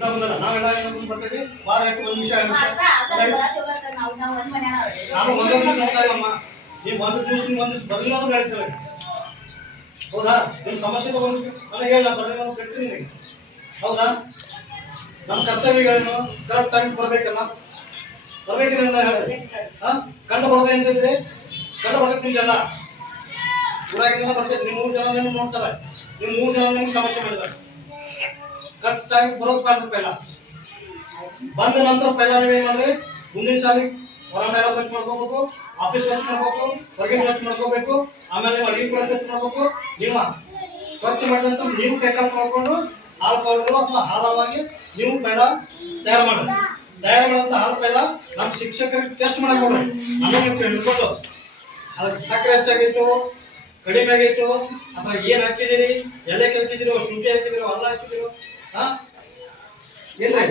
ನಾವೆಲ್ಲ ಬರ್ತೇವೆ ವಾರ ಎಷ್ಟು ಒಂದು ನಿಮಿಷ ನಾನು ಒಂದೊಂದು ನೋಡ್ತಾ ಇಲ್ಲಮ್ಮ. ನೀವು ಒಂದು ದಿವಸ ಬರಲಿಲ್ಲ ಅಂದ್ರೆ ಹೇಳ್ತೇವೆ. ಹೌದಾ? ನಿಮ್ಮ ಸಮಸ್ಯೆ ತಗೊಂಡು ನನಗೆ ಹೇಳಿ, ಬರಲಿಲ್ಲ ನಾವು ಬಿಡ್ತೀನಿ ನಿನಗೆ. ಹೌದಾ? ನಮ್ಮ ಕರ್ತವ್ಯಗಳನ್ನು ಕರೆಕ್ಟ್ ಟೈಮ್ ಬರಬೇಕಲ್ಲ, ಬರಬೇಕಿಲ್ಲ ಹೇಳಿ. ಕಂಡು ಬರೋದು ಏನಿದೆ, ಕಂಡು ಬರೋದಕ್ಕೆ ನಿಮ್ಗೆಲ್ಲ ಊರಾಗಿಂದ ಬರ್ತೇವೆ. ನೀವು 3 ಜನ ನಿಮ್ಗೆ ನೋಡ್ತಾರೆ, ನೀವು 3 ಜನ ನಿಮ್ಗೆ ಸಮಸ್ಯೆ ಮಾಡಿದ್ದಾರೆ. ಕರೆಕ್ಟ್ ಟೈಮ್ ಬರೋದು ಪಾಠ ಪೈಲ ಬಂದ ನಂತರ ಪೈಲ ನೀವೇನು ಮಾಡ್ರಿ, ಮುಂದಿನ ಸಾಲಿ ಹೊರಗಡೆ ಎಲ್ಲ ಸ್ವಚ್ಛ ಮಾಡ್ಕೋಬೇಕು, ಆಫೀಸ್ ಸ್ವಚ್ಛ ಮಾಡ್ಬೇಕು, ಹೊರಗಿನ ಸ್ವಚ್ಛ ಮಾಡ್ಕೋಬೇಕು, ಆಮೇಲೆ ನೀವು ಅಡಿಗೆ ಕೂಡ ಸ್ವಚ್ಛ ಮಾಡ್ಬೇಕು. ನೀವು ಸ್ವಚ್ಛ ಮಾಡಿದಂತ ನೀವು ಕೈಕಾಲು ಮಾಡ್ಕೊಂಡು ಹಾಲು ಪೌಡರು ಅಥವಾ ಹಾಲವಾಗಿ ನೀವು ಪೈಲ ತಯಾರು ಮಾಡ್ರಿ. ತಯಾರು ಮಾಡಿದಂಥ ಹಾಲು ಪೈಲ ನಮ್ಮ ಶಿಕ್ಷಕರಿಗೆ ಟೆಸ್ಟ್ ಮಾಡಕ್ ಕೊಡ್ರಿ. ನಮಗೆ ಹಿಡ್ಕೊಂಡು ಅದಕ್ಕೆ ಸಕ್ಕರೆ ಹೆಚ್ಚಾಗಿತ್ತು, ಕಡಿಮೆ ಆಗಿತ್ತು, ಅಥವಾ ಏನು ಹಾಕಿದ್ದೀರಿ, ಎಲೆಕ್ಕೆ ಹಾಕಿದಿರೋ, ಶುಂಠಿ ಹಾಕಿದಿರೋ, ಅಲ್ಲ ಹಾಕಿದಿರೋ, ಏನ್ರಿ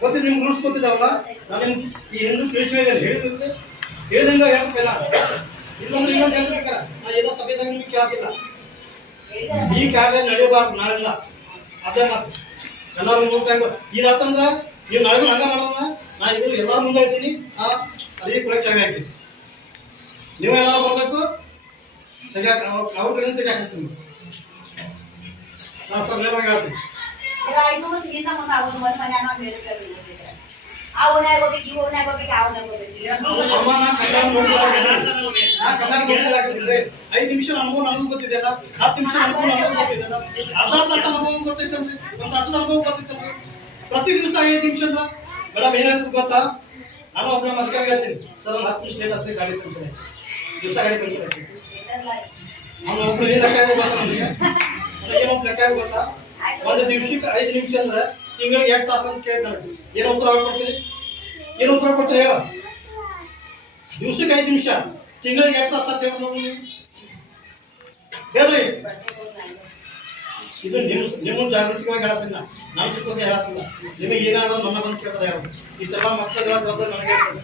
ಗೊತ್ತಿದ್ದು ನಿಮ್ಗೆ ರೂಲ್ಸ್ ಗೊತ್ತಿದ್ದಾವಲ್ಲ. ನಾನು ನಿಮ್ಗೆ ಈ ಹಿಂದೂ ತಿಳಿಸಿ ಹೇಳಿದಂಗೆ ಹೇಳ್ಬೇಕಲ್ಲ. ಇನ್ನೊಂದು ಹೇಳ್ಬೇಕ, ನಾ ಏನೋ ಸಭೆದಾಗ ನಿಮ್ಗೆ ಕೇಳತ್ತಿಲ್ಲ. ಈ ಕಾರ್ಯ ನಡೆಯಬಾರ್ದು ನಾಳೆಲ್ಲ. ಅದೇ ಮಾತು ಎಲ್ಲರೂ ನೋಡ್ಕೊಂಡು ಇದಾತಂದ್ರೆ ನೀವು ನಾಳೆ ಹಂಗ ಮಾಡೋಣ. ನಾ ಇದ್ರ ಎಲ್ಲರೂ ಮುಂದೆ ಹೇಳ್ತೀನಿ, ಅದೇ ಕೂಡ ಚೆನ್ನಾಗಿ ಹಾಕಿ ನೀವೆಲ್ಲರೂ ಬರ್ಬೇಕು. ಅವ್ರ ಕಡೆ ತೆಗಿಯಾಕ ಹಾಕ್ತೀನಿ ನಾನು ಸ್ವಲ್ಪ ನೇರವಾಗಿ ಹೇಳ್ತೀನಿ. ಐದು ನಿಮಿಷ ಅನುಭವ ನನಗೂ ಗೊತ್ತಿದೆಯಲ್ಲ, 10 ನಿಮಿಷ ಅನುಭವ ನನಗೂ ಗೊತ್ತಿದೆಯಲ್ಲ, ಅರ್ಧ ತಾಸು ಅನುಭವ ಗೊತ್ತೈತಲ್ರಿ, ಒಂದು ತಾಸದ ಅನುಭವ ಗೊತ್ತೈತಲ್ರಿ. ಪ್ರತಿ ದಿವಸ 5 ನಿಮಿಷ ಅಂದ್ರ ಮೇಡಮ್ ಏನಾಗ್ತದೆ ಗೊತ್ತಾ, ನಾನು ಒಬ್ಬ ಅಧಿಕಾರಿ ಹೇಳ್ತೀನಿ, ಸರ್ ಒಂದು 10 ನಿಮಿಷ ಲೇಟ್ ಆಗ್ತದೆ ಗಾಡಿ ಕಳಿಸ್ತಾರೆ, ದಿವಸ ಗಾಡಿ ಕಳಿಸ್ತಾರೆ. ಅವ್ನು ಒಬ್ರು ಏನು ಲೆಕ್ಕ ಗೊತ್ತಾ, ನನಗೆ ಏನೊಬ್ಬ ಲೆಕ್ಕ ಗೊತ್ತಾ, ಒಂದು ದಿವ್ಸಕ್ಕೆ 5 ನಿಮಿಷ ಅಂದ್ರೆ ತಿಂಗಳಿಗೆ 2 ತಾಸು ಅಂತ ಕೇಳ್ತಾರೆ. ಏನು ಉತ್ತರ ಕೊಡ್ತೀರಿ, ಏನು ಉತ್ತರ ಕೊಡ್ತೀರಿ ಹೇಳ? ದಿವ್ಸಕ್ಕೆ 5 ನಿಮಿಷ, ತಿಂಗಳಿಗೆ 2 ತಾಸು ಅಂತ ಹೇಳಿ ಹೇಳ್ರಿ. ಇದು ನಿಮ್ಮ ಜಾಗೃತಿವಾಗಿ ಹೇಳತ್ತಿಲ್ಲ, ನಾನು ಸಿಕ್ಕೋಕೆ ಹೇಳತ್ತಿಲ್ಲ. ನಿಮಗೆ ಏನಾದರೂ ನನ್ನ ಬಂದು ಕೇಳ್ತಾರೆ ಯಾರು? ಈ ಥರ ಮಕ್ಕಳ ಜವಾಬ್ದಾರಿ ನನಗೆ ಇರ್ತದೆ,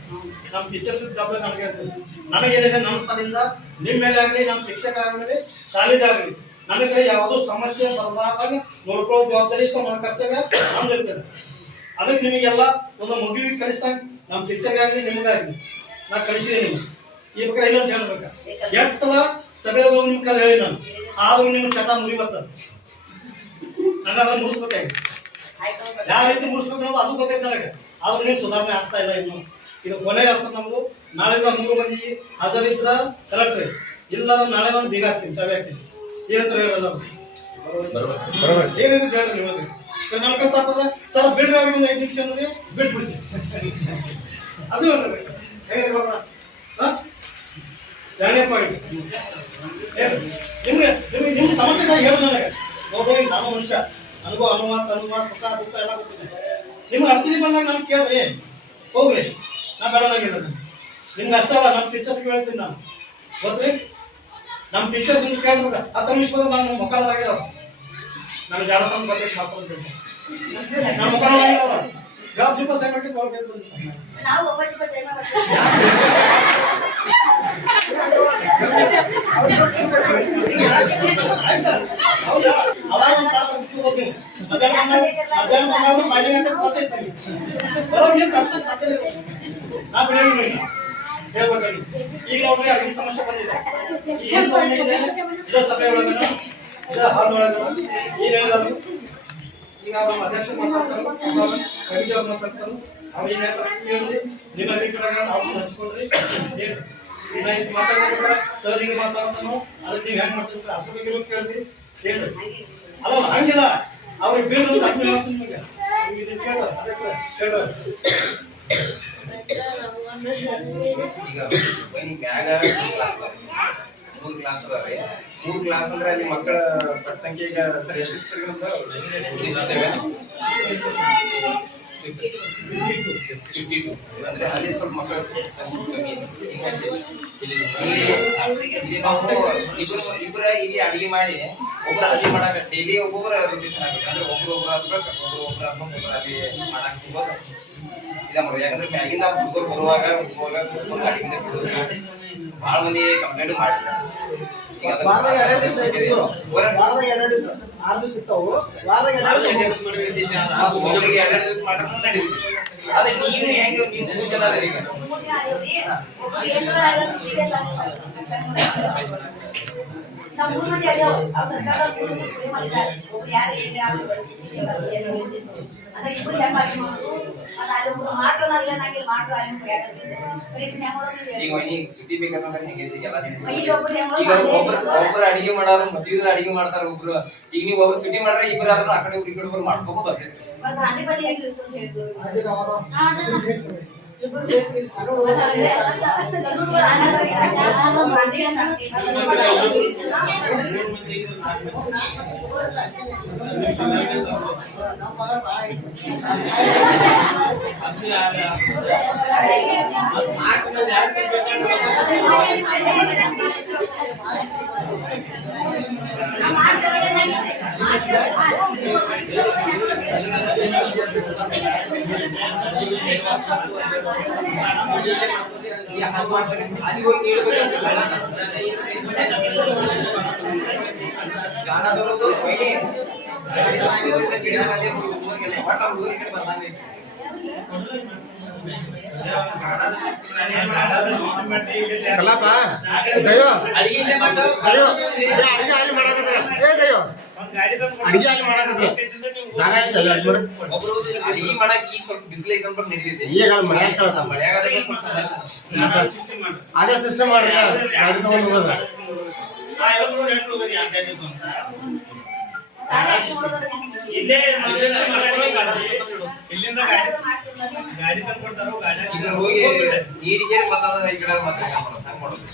ನಮ್ಮ ಟೀಚರ್ಸ್ ಜವಾಬ್ದಾರಿ ನನಗೆ ಇರ್ತದೆ. ನನಗೇನಿದೆ ನನ್ನ ಸಾಲಿಂದ ನಿಮ್ಮ ಮೇಲೆ ಆಗಲಿ, ನಮ್ಮ ಶಿಕ್ಷಕರಾಗಲಿ, ಶಾಲೆದಾಗಲಿ ನನಗೆ ಯಾವುದೋ ಸಮಸ್ಯೆ ಬರದಾಗ ನೋಡ್ಕೊಳ್ಳೋ ಜವಾಬ್ದಾರಿ ನಮ್ಮ ಕರ್ತವ್ಯ ನಮ್ದು ಇರ್ತದೆ. ಅದಕ್ಕೆ ನಿಮಗೆಲ್ಲ ಒಂದು ಮಗುವಿಗೆ ಕಲಿಸ್ದಂಗೆ ನಮ್ಮ ಶಿಕ್ಷಕರಾಗಲಿ ನಿಮಗಾಗಲಿ ನಾನು ಕಳಿಸಿದ್ದೀನಿ. ನಿಮ್ಗೆ ಈ ಬಗ್ಗೆ ಇನ್ನೊಂದು ಹೇಳ್ಬೇಕು, 8 ಸಲ ಸಭೆಗಳು ನಿಮ್ಮ ಕಲೆ ಹೇಳಿ ನಾನು, ಆದ್ರೂ ನಿಮ್ಮ ಚಟ ಮುರಿಬರ್ತದೆ. ನನಗೆ ಮುಗಿಸ್ಬೇಕಾಗಿ ಯಾವ ರೀತಿ ಮುಗಿಸ್ಬೇಕು ಅನ್ನೋದು ಅದು ಗೊತ್ತೈತೆ ನನಗೆ, ಆದ್ರೂ ನೀವು ಸುಧಾರಣೆ ಆಗ್ತಾ ಇಲ್ಲ. ಇನ್ನು ಇದು ಕೊನೆ ಆಗ್ತದೆ ನಮ್ದು. ನಾಳೆಯಿಂದ 3 ಮಂದಿ ಹಾಜರಿದ್ರ ಕಲೆಕ್ಟ್ರಿ, ಇಲ್ಲ ನಾಳೆ ನಾನು ಬೀಗ ಹಾಕ್ತೀನಿ, ಸಭೆ ಹಾಕ್ತೀನಿ. ಏನಂತ ಹೇಳಲ್ಲ ಏನಿದೆ ಹೇಳ್ರಿ ನಿಮಗೆ. ನನ್ನ ಕಡೆ ತಪ್ಪದ ಸರ್ ಬಿಡ್ರಿ ಅವ್ರಿಗೆ ಒಂದು 5 ನಿಮಿಷ ಅನ್ನೋದೇ ಬಿಟ್ಬಿಡ್ತೀನಿ. ಅದು ಹೇಳಿ ಬರೋಣ. ಎರಡನೇ ಪಾಯಿಂಟ್, ನಿಮ್ಗೆ ಸಮಸ್ಯೆಗಾಗಿ ಹೇಳಿ ನನಗೆ ನೋಡ್ರಿ, ನಾನು ಮನುಷ್ಯ, ನನಗೂ ಅನುಭವ ಸುಖ ದುಃಖ ಎಲ್ಲ ಗೊತ್ತಿದೆ. ನಿಮ್ಗೆ ಅರ್ಚನೆ ಬಂದಾಗ ನಾನು ಕೇಳ್ರಿ, ಹೋಗ್ರಿ, ನಾ ಬೇಡನಾಗಿಲ್ಲ. ನಿಮ್ಗೆ ಅಷ್ಟೇ ಅಲ್ಲ, ನಮ್ಮ ಟೀಚರ್ಸ್ಗೆ ಹೇಳ್ತೀನಿ ನಾನು, ಗೊತ್ತ್ರಿ ನಮ್ಮ ಟೀಚರ್ಸ್ ಕೇಳ್ಬೇಕು. 10 ನಿಮಿಷ ಬಂದ್ರೆ ನಾನು ಮಕ್ಕಳಾಗಿರೋ ನಾನು ಜಾಡಸಂ ಬರ್ತೈತೆ ಮಾಡ್ಕೊಂಡು ನಾನು ಮಕ್ಕಳಾಗಿರೋ ಗಾಬ್ ಜೀಪ ಸೈಮೆಂಟಿಗೆ ಹೋಗ್ಬೇಕು. ಹೌದಾ? ಅವಾಗ ಒಂದು ತಾತ ಹೋಗ್ತೀನಿ, ಮಧ್ಯಾಹ್ನ 5 ಗಂಟೆಗೆ ಬರ್ತೈತಿ. ಬರೋದು ತರ್ಸಕ್ಕೆ ಸಾಧ್ಯ ಇಲ್ಲ, ನಾ ಬಿಡೋಂಗಿಲ್ಲ ಹೇಳ್ಬೇಕಲ್ಲಿ. ಈಗ ನೋಡ್ರಿ ಅಡಿಗೆ ಸಮಸ್ಯೆ ಬಂದಿದೆ, ಏನು ಬಂದಿದೆ ಇದೇ ಸಭೆ ಒಳಗನ ಇದೇ ಹಾಲ್ ಒಳಗನ ಏನು ಹೇಳಿದ್ರು. ಈಗ ನಮ್ಮ ಅಧ್ಯಕ್ಷರು ಮಾತಾಡ್ತಾರೆ, ಕಮಿಟಿ ಅವ್ರು ಮಾತಾಡ್ತಾರೆ, ಅವ್ರು ಏನು ಹೇಳ್ತಾರೆ ಕೇಳಿದ್ರಿ, ನಿಮ್ಮ ಅಭಿಪ್ರಾಯಗಳನ್ನ ಅವ್ರು ಹಂಚ್ಕೊಳ್ರಿ. ಏನು ಮಾತಾಡ್ತಾರೆ ಸರ್ ಹಿಂಗೆ ಮಾತಾಡ್ತಾನೋ ಅದಕ್ಕೆ ನೀವು ಹೆಂಗೆ ಮಾಡ್ತಿರ್ತಾರೆ ಅದ್ರ ಬಗ್ಗೆ ಕೇಳಿದ್ರಿ ಹೇಳ್ರಿ. ಅಲ್ಲ ಹಂಗಿಲ್ಲ, ಅವ್ರಿಗೆ ಬೇಡ ಅಡ್ಮಿ ಮಾಡ್ತೀನಿ ನಿಮಗೆ ಕೇಳ್ತಾರೆ, ಅದಕ್ಕೆ ಕೇಳ್ರಿ. ಈಗ ಮ್ಯಾಗ 3 ಕ್ಲಾಸ್ ಅದಾವೆ. 3 ಕ್ಲಾಸ್ ಅಂದ್ರೆ ಅಲ್ಲಿ ಮಕ್ಕಳ ಪಟ್ಟ ಸಂಖ್ಯೆ ಈಗ ಸರ್ ಎಷ್ಟು ಸರ್ ಇರುತ್ತೆ? 52 ಅಂದ್ರೆ ಅಲ್ಲಿ ಸ್ವಲ್ಪ ಮಕ್ಕಳ ಇಬ್ಬರ ಇಲ್ಲಿ ಅಡಿಗೆ ಮಾಡಿ ಒಬ್ಬರು ಅಡಿಗೆ ಮಾಡಾಕ ಡೈಲಿ ಒಬ್ಬೊಬ್ಬರ ರೊಟೇಷನ್ ಆಗುತ್ತೆ. ಅಂದ್ರೆ ಒಬ್ರು ಅಲ್ಲಿ ಮಾಡಾಕ ಇಲ್ಲ ಮಾಡೋದು. ಯಾಕಂದ್ರೆ ಮ್ಯಾಗಿಂದ ಹುಡುಗರು ಬರುವಾಗ ಅಡಿಗೆ ಭಾಳ ಮಂದಿ ಕಂಪ್ಲೇಂಟ್ ಮಾಡ್ತಾರೆ. ವಾರದಾಗ 2 ದಿವಸ ಐತಿ. ವಾರದಾಗ 2 ದಿವಸ 6 ದಿವಸ ಇರ್ತಾವು. ವಾರದಾಗ 2 ದಿವಸ ಎರಡು ದಿವಸ ಮಾಡ್ರೆ ನಡೀತದೆ. ಅದೇ ನೀವು ಹೆಂಗೆ ನೀವು 3 ಜನ ಅದರಿ ಈಗ ನಾವು 3 ಮಂದಿ ಅಡಿಯೋ ಅವ್ರ ಸರ್ಕಾರ ಪುಡಿ ಮಾಡಿದ್ದಾರೆ. ಒಬ್ಬರು ಯಾರು ಯಾರು ಅಂದ್ರೆ ಇಬ್ಬರು ಹೆಂಗ್ ಮಾಡಿ ಮಾಡೋದು ಅದು ಅಲ್ಲಿ ಒಬ್ಬರು ಮಾಡ್ಕೊ ನಾವಿಲ್ಲ ನಂಗೆ ಮಾಡ್ಕೊ ಅಲ್ಲಿ ಈಗ ಮನೆಗೆ ಸುದ್ದಿ ಬೇಕಂದ್ರೆ ಹೆಂಗೈತಿ ಎಲ್ಲ ಈಗ ಒಬ್ಬರು ಈಗ ಒಬ್ಬರು ಅಡಿಗೆ ಮಾಡೋರು ಮದುವೆ ಅಡಿಗೆ ಮಾಡ್ತಾರ ಒಬ್ರು. ಈಗ ನೀವು ಒಬ್ರು ಸುದ್ದಿ ಮಾಡ್ರೆ ಇಬ್ಬರು ಆದ್ರೂ ಆ ಕಡೆ ಒಬ್ರು ಈ ಕಡೆ ಒಬ್ರು ಮಾಡ್ಕೋಬಹುದು ಬರ್ತೈತಿ. ಮತ್ತೆ ಹಂಡಿ ಬಡಿ ಹೆಂಗ್ ಅಂತ ಹೇಳಿದ್ರು ಅಲ್ಲಿ ಹೋಗಿ ಹೇಳ್ಬೇಕಂತ ಗಾನ ಬರೋದು ಕಲ್ಲಪ್ಪ ದಯೋ ಅಡಿಗೆ ದಯೋ ಅಡಿಗೆ ಅಲ್ಲಿ ಮಾಡಕತ್ರ ದಯೋ ಅಡಿಗೆ ಅಲ್ಲಿ ಮಾಡಕತ್ರ ಜಾಗ ಇದೆಲ್ಲ ಅಲ್ಲಿ ಮಾಡು. ಒಬ್ರು ಅಡಿಗೆ ಮಾಡಕ್ ಈಗ ಸ್ವಲ್ಪ ಬಿಸಿಲು ಐತೆ ಅಂತ ನಡೀತೈತಿ. ಈಗ ಅಲ್ಲಿ ಮನ್ಯಾಗ ಕಳ್ತಾನ ಮಳೆಯಾಗ ಸ್ವಲ್ಪ ಸಮಸ್ಯೆ. ಅದೇ ಸಿಸ್ಟಮ್ ಮಾಡ್ರಿ ಗಾಡಿ ತಗೊಂಡು ಹೋಗೋದು ಈಗ ಹೋಗಿ ನೀರಿಗೆ ಬಂದಾದ ಈ ಕಡೆ ಮತ್ತೆ ಹಂಗ್ ಮಾಡೋದು.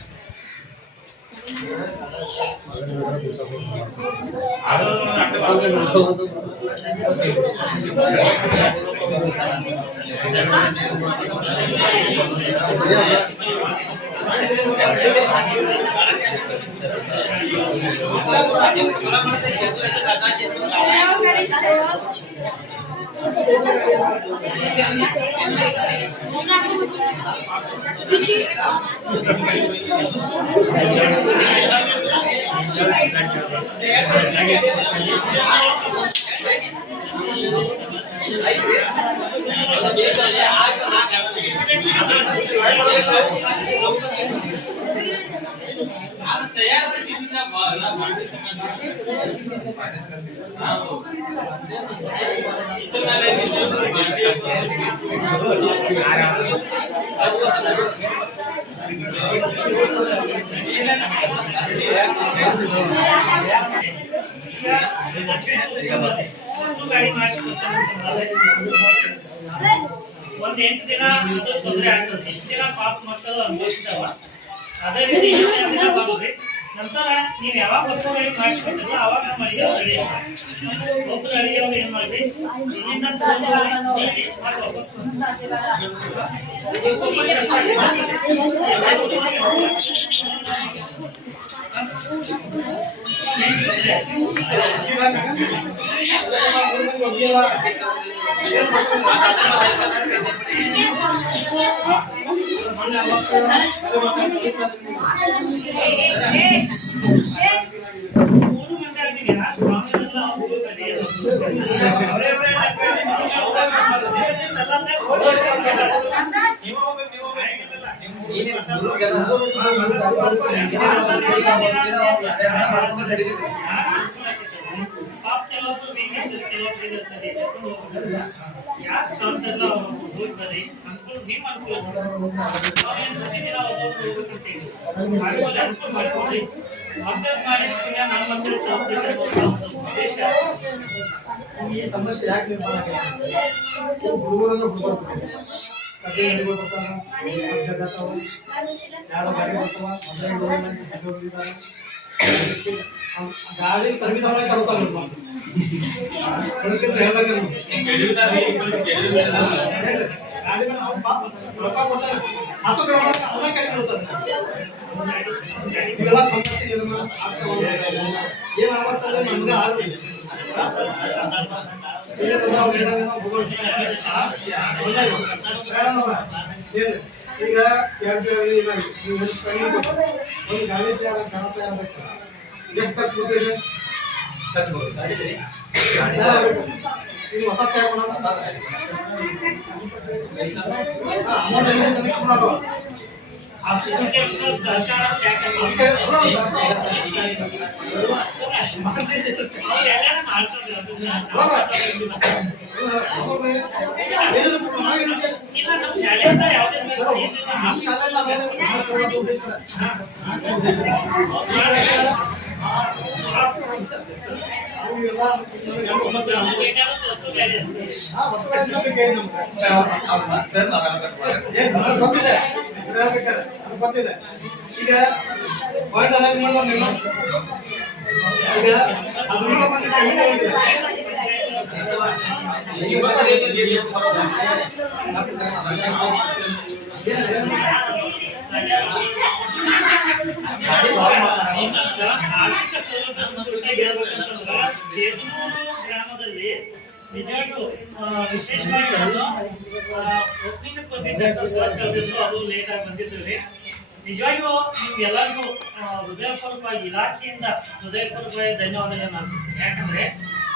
ಒಂದ್ 8 ದಿನ ತೊಂದರೆ ಆಗ್ತದೆ. ಇಷ್ಟು ದಿನ ಪಾಪ ಮಕ್ಕಳು ಅನುಭವಿಸ್ತಾವ. ಅದೇ ರೀತಿ ಮಾಡ್ರಿ. ನಂತರ ನೀವು ಯಾವಾಗ ಒಬ್ಬರು ಮಾಡಿಸ್ಕೊಟ್ಟಿಲ್ಲ ಅವಾಗ ನಮ್ಮ ಅಡಿಗೆ ಸರಿ ಒಬ್ಬರು ಅಡಿಗೆ ಅವ್ರು ಏನ್ ಮಾಡ್ರಿ ಇಲ್ಲಿಂದ ವಾಪಸ್ ಈ ಸಮಸ್ಯೆ ಯಾಕೆ ನಿರ್ಮಾಣ ಆಗಿದೆ? ಹುಡುಗರಂದ್ರೆ ಹುಡುಗರು ಕತೆ ಹಿಡಿಗಳು ಬರ್ತಾವ, ಯಾರೋ ಗಾಡಿ ಬರ್ತಾವ, ಗಾಡಿ ತರಬಿದವನ್ನ ಕಳ್ತಾವ ಗಾಡಿ ರೊಕ್ಕ ಕೊಡ್ತಾನೆ 10 ರೂಪಾಯಿ ಅವನ ಕಡೆ ಬೀಳ್ತಾನೆ. ಇವೆಲ್ಲ ಸಮಸ್ಯೆ ನಿರ್ಮಾಣ ಆಗ್ತಾವ. ಏನಾಗ್ತದೆ ನಮ್ಗೆ ಆಗೋದಿಲ್ಲ. ಈಗ ಒಂದು ಗಾಡಿ ತಯಾರ ಬೇಕು ಎಷ್ಟು ಖರ್ಚು ಬರ್ತಿದೆ ಇನ್ನು ಹೊಸ ತಯಾರು ಮಾಡೋಣ ಅಮೌಂಟ್ इसके विषय सरकार क्या करती है और ಎಲ್ಲ ಮಾಡ್ತಾರೆ ಇಲ್ಲ ನಮ್ಮ ಶಾಲೆಯಿಂದ ಯಾವುದೇ ಗೊತ್ತಿದೆ ಈಗ ಪಾಯಿಂಟ್ ಅರೇಂಜ್ ಮಾಡೋಣ ನೀವು ಈಗ ಅದನ್ನ ಬಂದು ಆರ್ಥಿಕ ಸೌಲಭ್ಯ ಗ್ರಾಮದಲ್ಲಿ ನಿಜವಾಗ್ಲೂ ವಿಶೇಷವಾಗಿ ಕಳೆದಿದ್ರು ಅದು ಲೇಟ್ ಆಗಿ ಬಂದಿದ್ರಿ ನಿಜವಾಗಿಯೂ ನಿಮ್ಗೆಲ್ಲರಿಗೂ ಹೃದಯಪೂರ್ವಕವಾಗಿ ಇಲಾಖೆಯಿಂದ ಹೃದಯಪೂರ್ವಕವಾಗಿ ಧನ್ಯವಾದಗಳನ್ನು ಅರ್ಪಿಸ್ತೀನಿ. ಯಾಕಂದ್ರೆ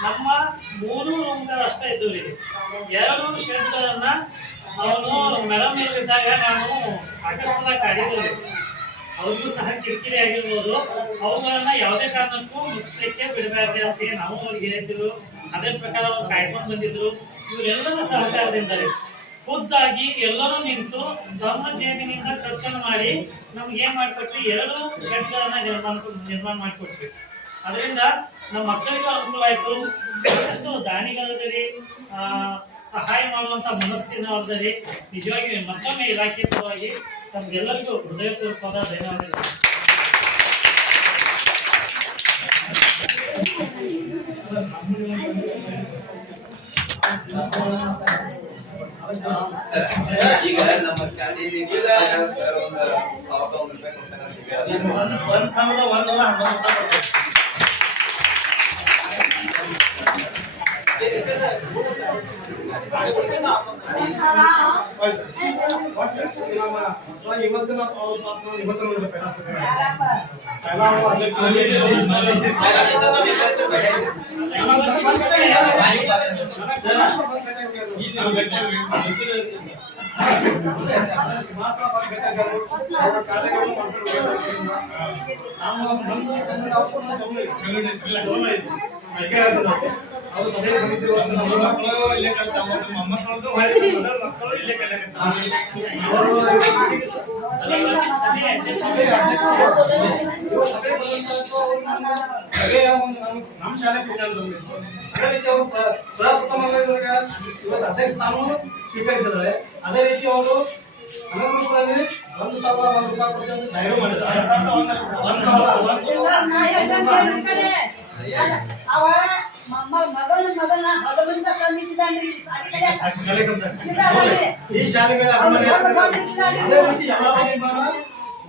ನಮ್ಮ 3 ರೂಮ್ಗಳು ಅಷ್ಟೇ ಇದ್ದವು ರೀ 2 ಶೆಡ್ಗಳನ್ನ ಅವನು ಮೇಡಮ್ ಇದ್ದಾಗ ನಾನು ಸಾಕಷ್ಟು ಸಲ ಕಾಡಿದ್ದೀವಿ. ಅವ್ರಿಗೂ ಸಹ ಕಿರಿಕಿರಿ ಆಗಿರ್ಬೋದು, ಅವುಗಳನ್ನ ಯಾವುದೇ ಕಾರಣಕ್ಕೂ ಮುಚ್ಚಕ್ಕೆ ಬಿಡಬಾರ್ದು ಅಂತ ನಾವು ಅವ್ರಿಗೆ ಹೇಳಿದ್ರು. ಅದೇ ಪ್ರಕಾರ ಅವ್ರು ಕಾಯ್ಕೊಂಡು ಬಂದಿದ್ರು. ಇವರೆಲ್ಲರ ಸಹಕಾರದಿಂದ ಖುದ್ದಾಗಿ ಎಲ್ಲರೂ ನಿಂತು ತಮ್ಮ ಜೇಬಿನಿಂದ ಖರ್ಚನ್ನು ಮಾಡಿ ನಮ್ಗೆ ಏನ್ ಮಾಡಿಕೊಟ್ರಿ 2 ಶೆಡ್ಗಳನ್ನ ನಿರ್ಮಾಣ ಮಾಡಿಕೊಟ್ರಿ. ಅದರಿಂದ ನಮ್ಮ ಮಕ್ಕಳಿಗೂ ಅನುಕೂಲ ಆಯ್ತು. ಸಾಕಷ್ಟು ದಾನಿಗಳಿದ್ದೀರಿ, ಸಹಾಯ ಮಾಡುವಂತ ಮನಸ್ಸಿನವರಿದ್ದೀರಿ. ನಿಜವಾಗಿ ಮತ್ತೊಮ್ಮೆ ಇಲಾಖೆ ಪರವಾಗಿ ತಮ್ಗೆಲ್ಲರಿಗೂ ಹೃದಯಪೂರ್ವಕವಾದ ಧನ್ಯವಾದಗಳು. ಈಗ ನಮ್ಮ ಕಾಲೇಜಿಗೆ ಸರ್ ಒಂದು 1,000 ರೂಪಾಯಿ ಕೊಡ್ತಾರೆ. ಒಂದು ಸಾವಿರದ 111 ಇವತ್ತಿನ ಅವರು ಸದೇ ಬಂದಿದ್ದು ನಮ್ಮ ಮಕ್ಕಳು ಇಲ್ಲೇ ಕಲ್ತಾವ, ಮೊಮ್ಮಕ್ಕಳದು ಮಕ್ಕಳು ಇಲ್ಲೇ ಕಲಿಯಕತ್ತಾವ. ನಮ್ಮ ಶಾಲೆ ಅದೇ ರೀತಿ ಅವರು ಪ್ರಪ್ರಥಮ ಇವತ್ತು ಅಧ್ಯಕ್ಷ ಸ್ಥಾನವನ್ನು ಸ್ವೀಕರಿಸಿದ್ದಾರೆ. ಅದೇ ರೀತಿ ಅವರು ಹಣದ ರೂಪದಲ್ಲಿ 1,001 ರೂಪಾಯಿ ಕೊಟ್ಟು ಧೈರ್ಯ ಮಾಡಿದ್ದಾರೆ. ಈ ಶಾಲೆಗಳ ಅದೇ ರೀತಿ ಎಲ್ಲ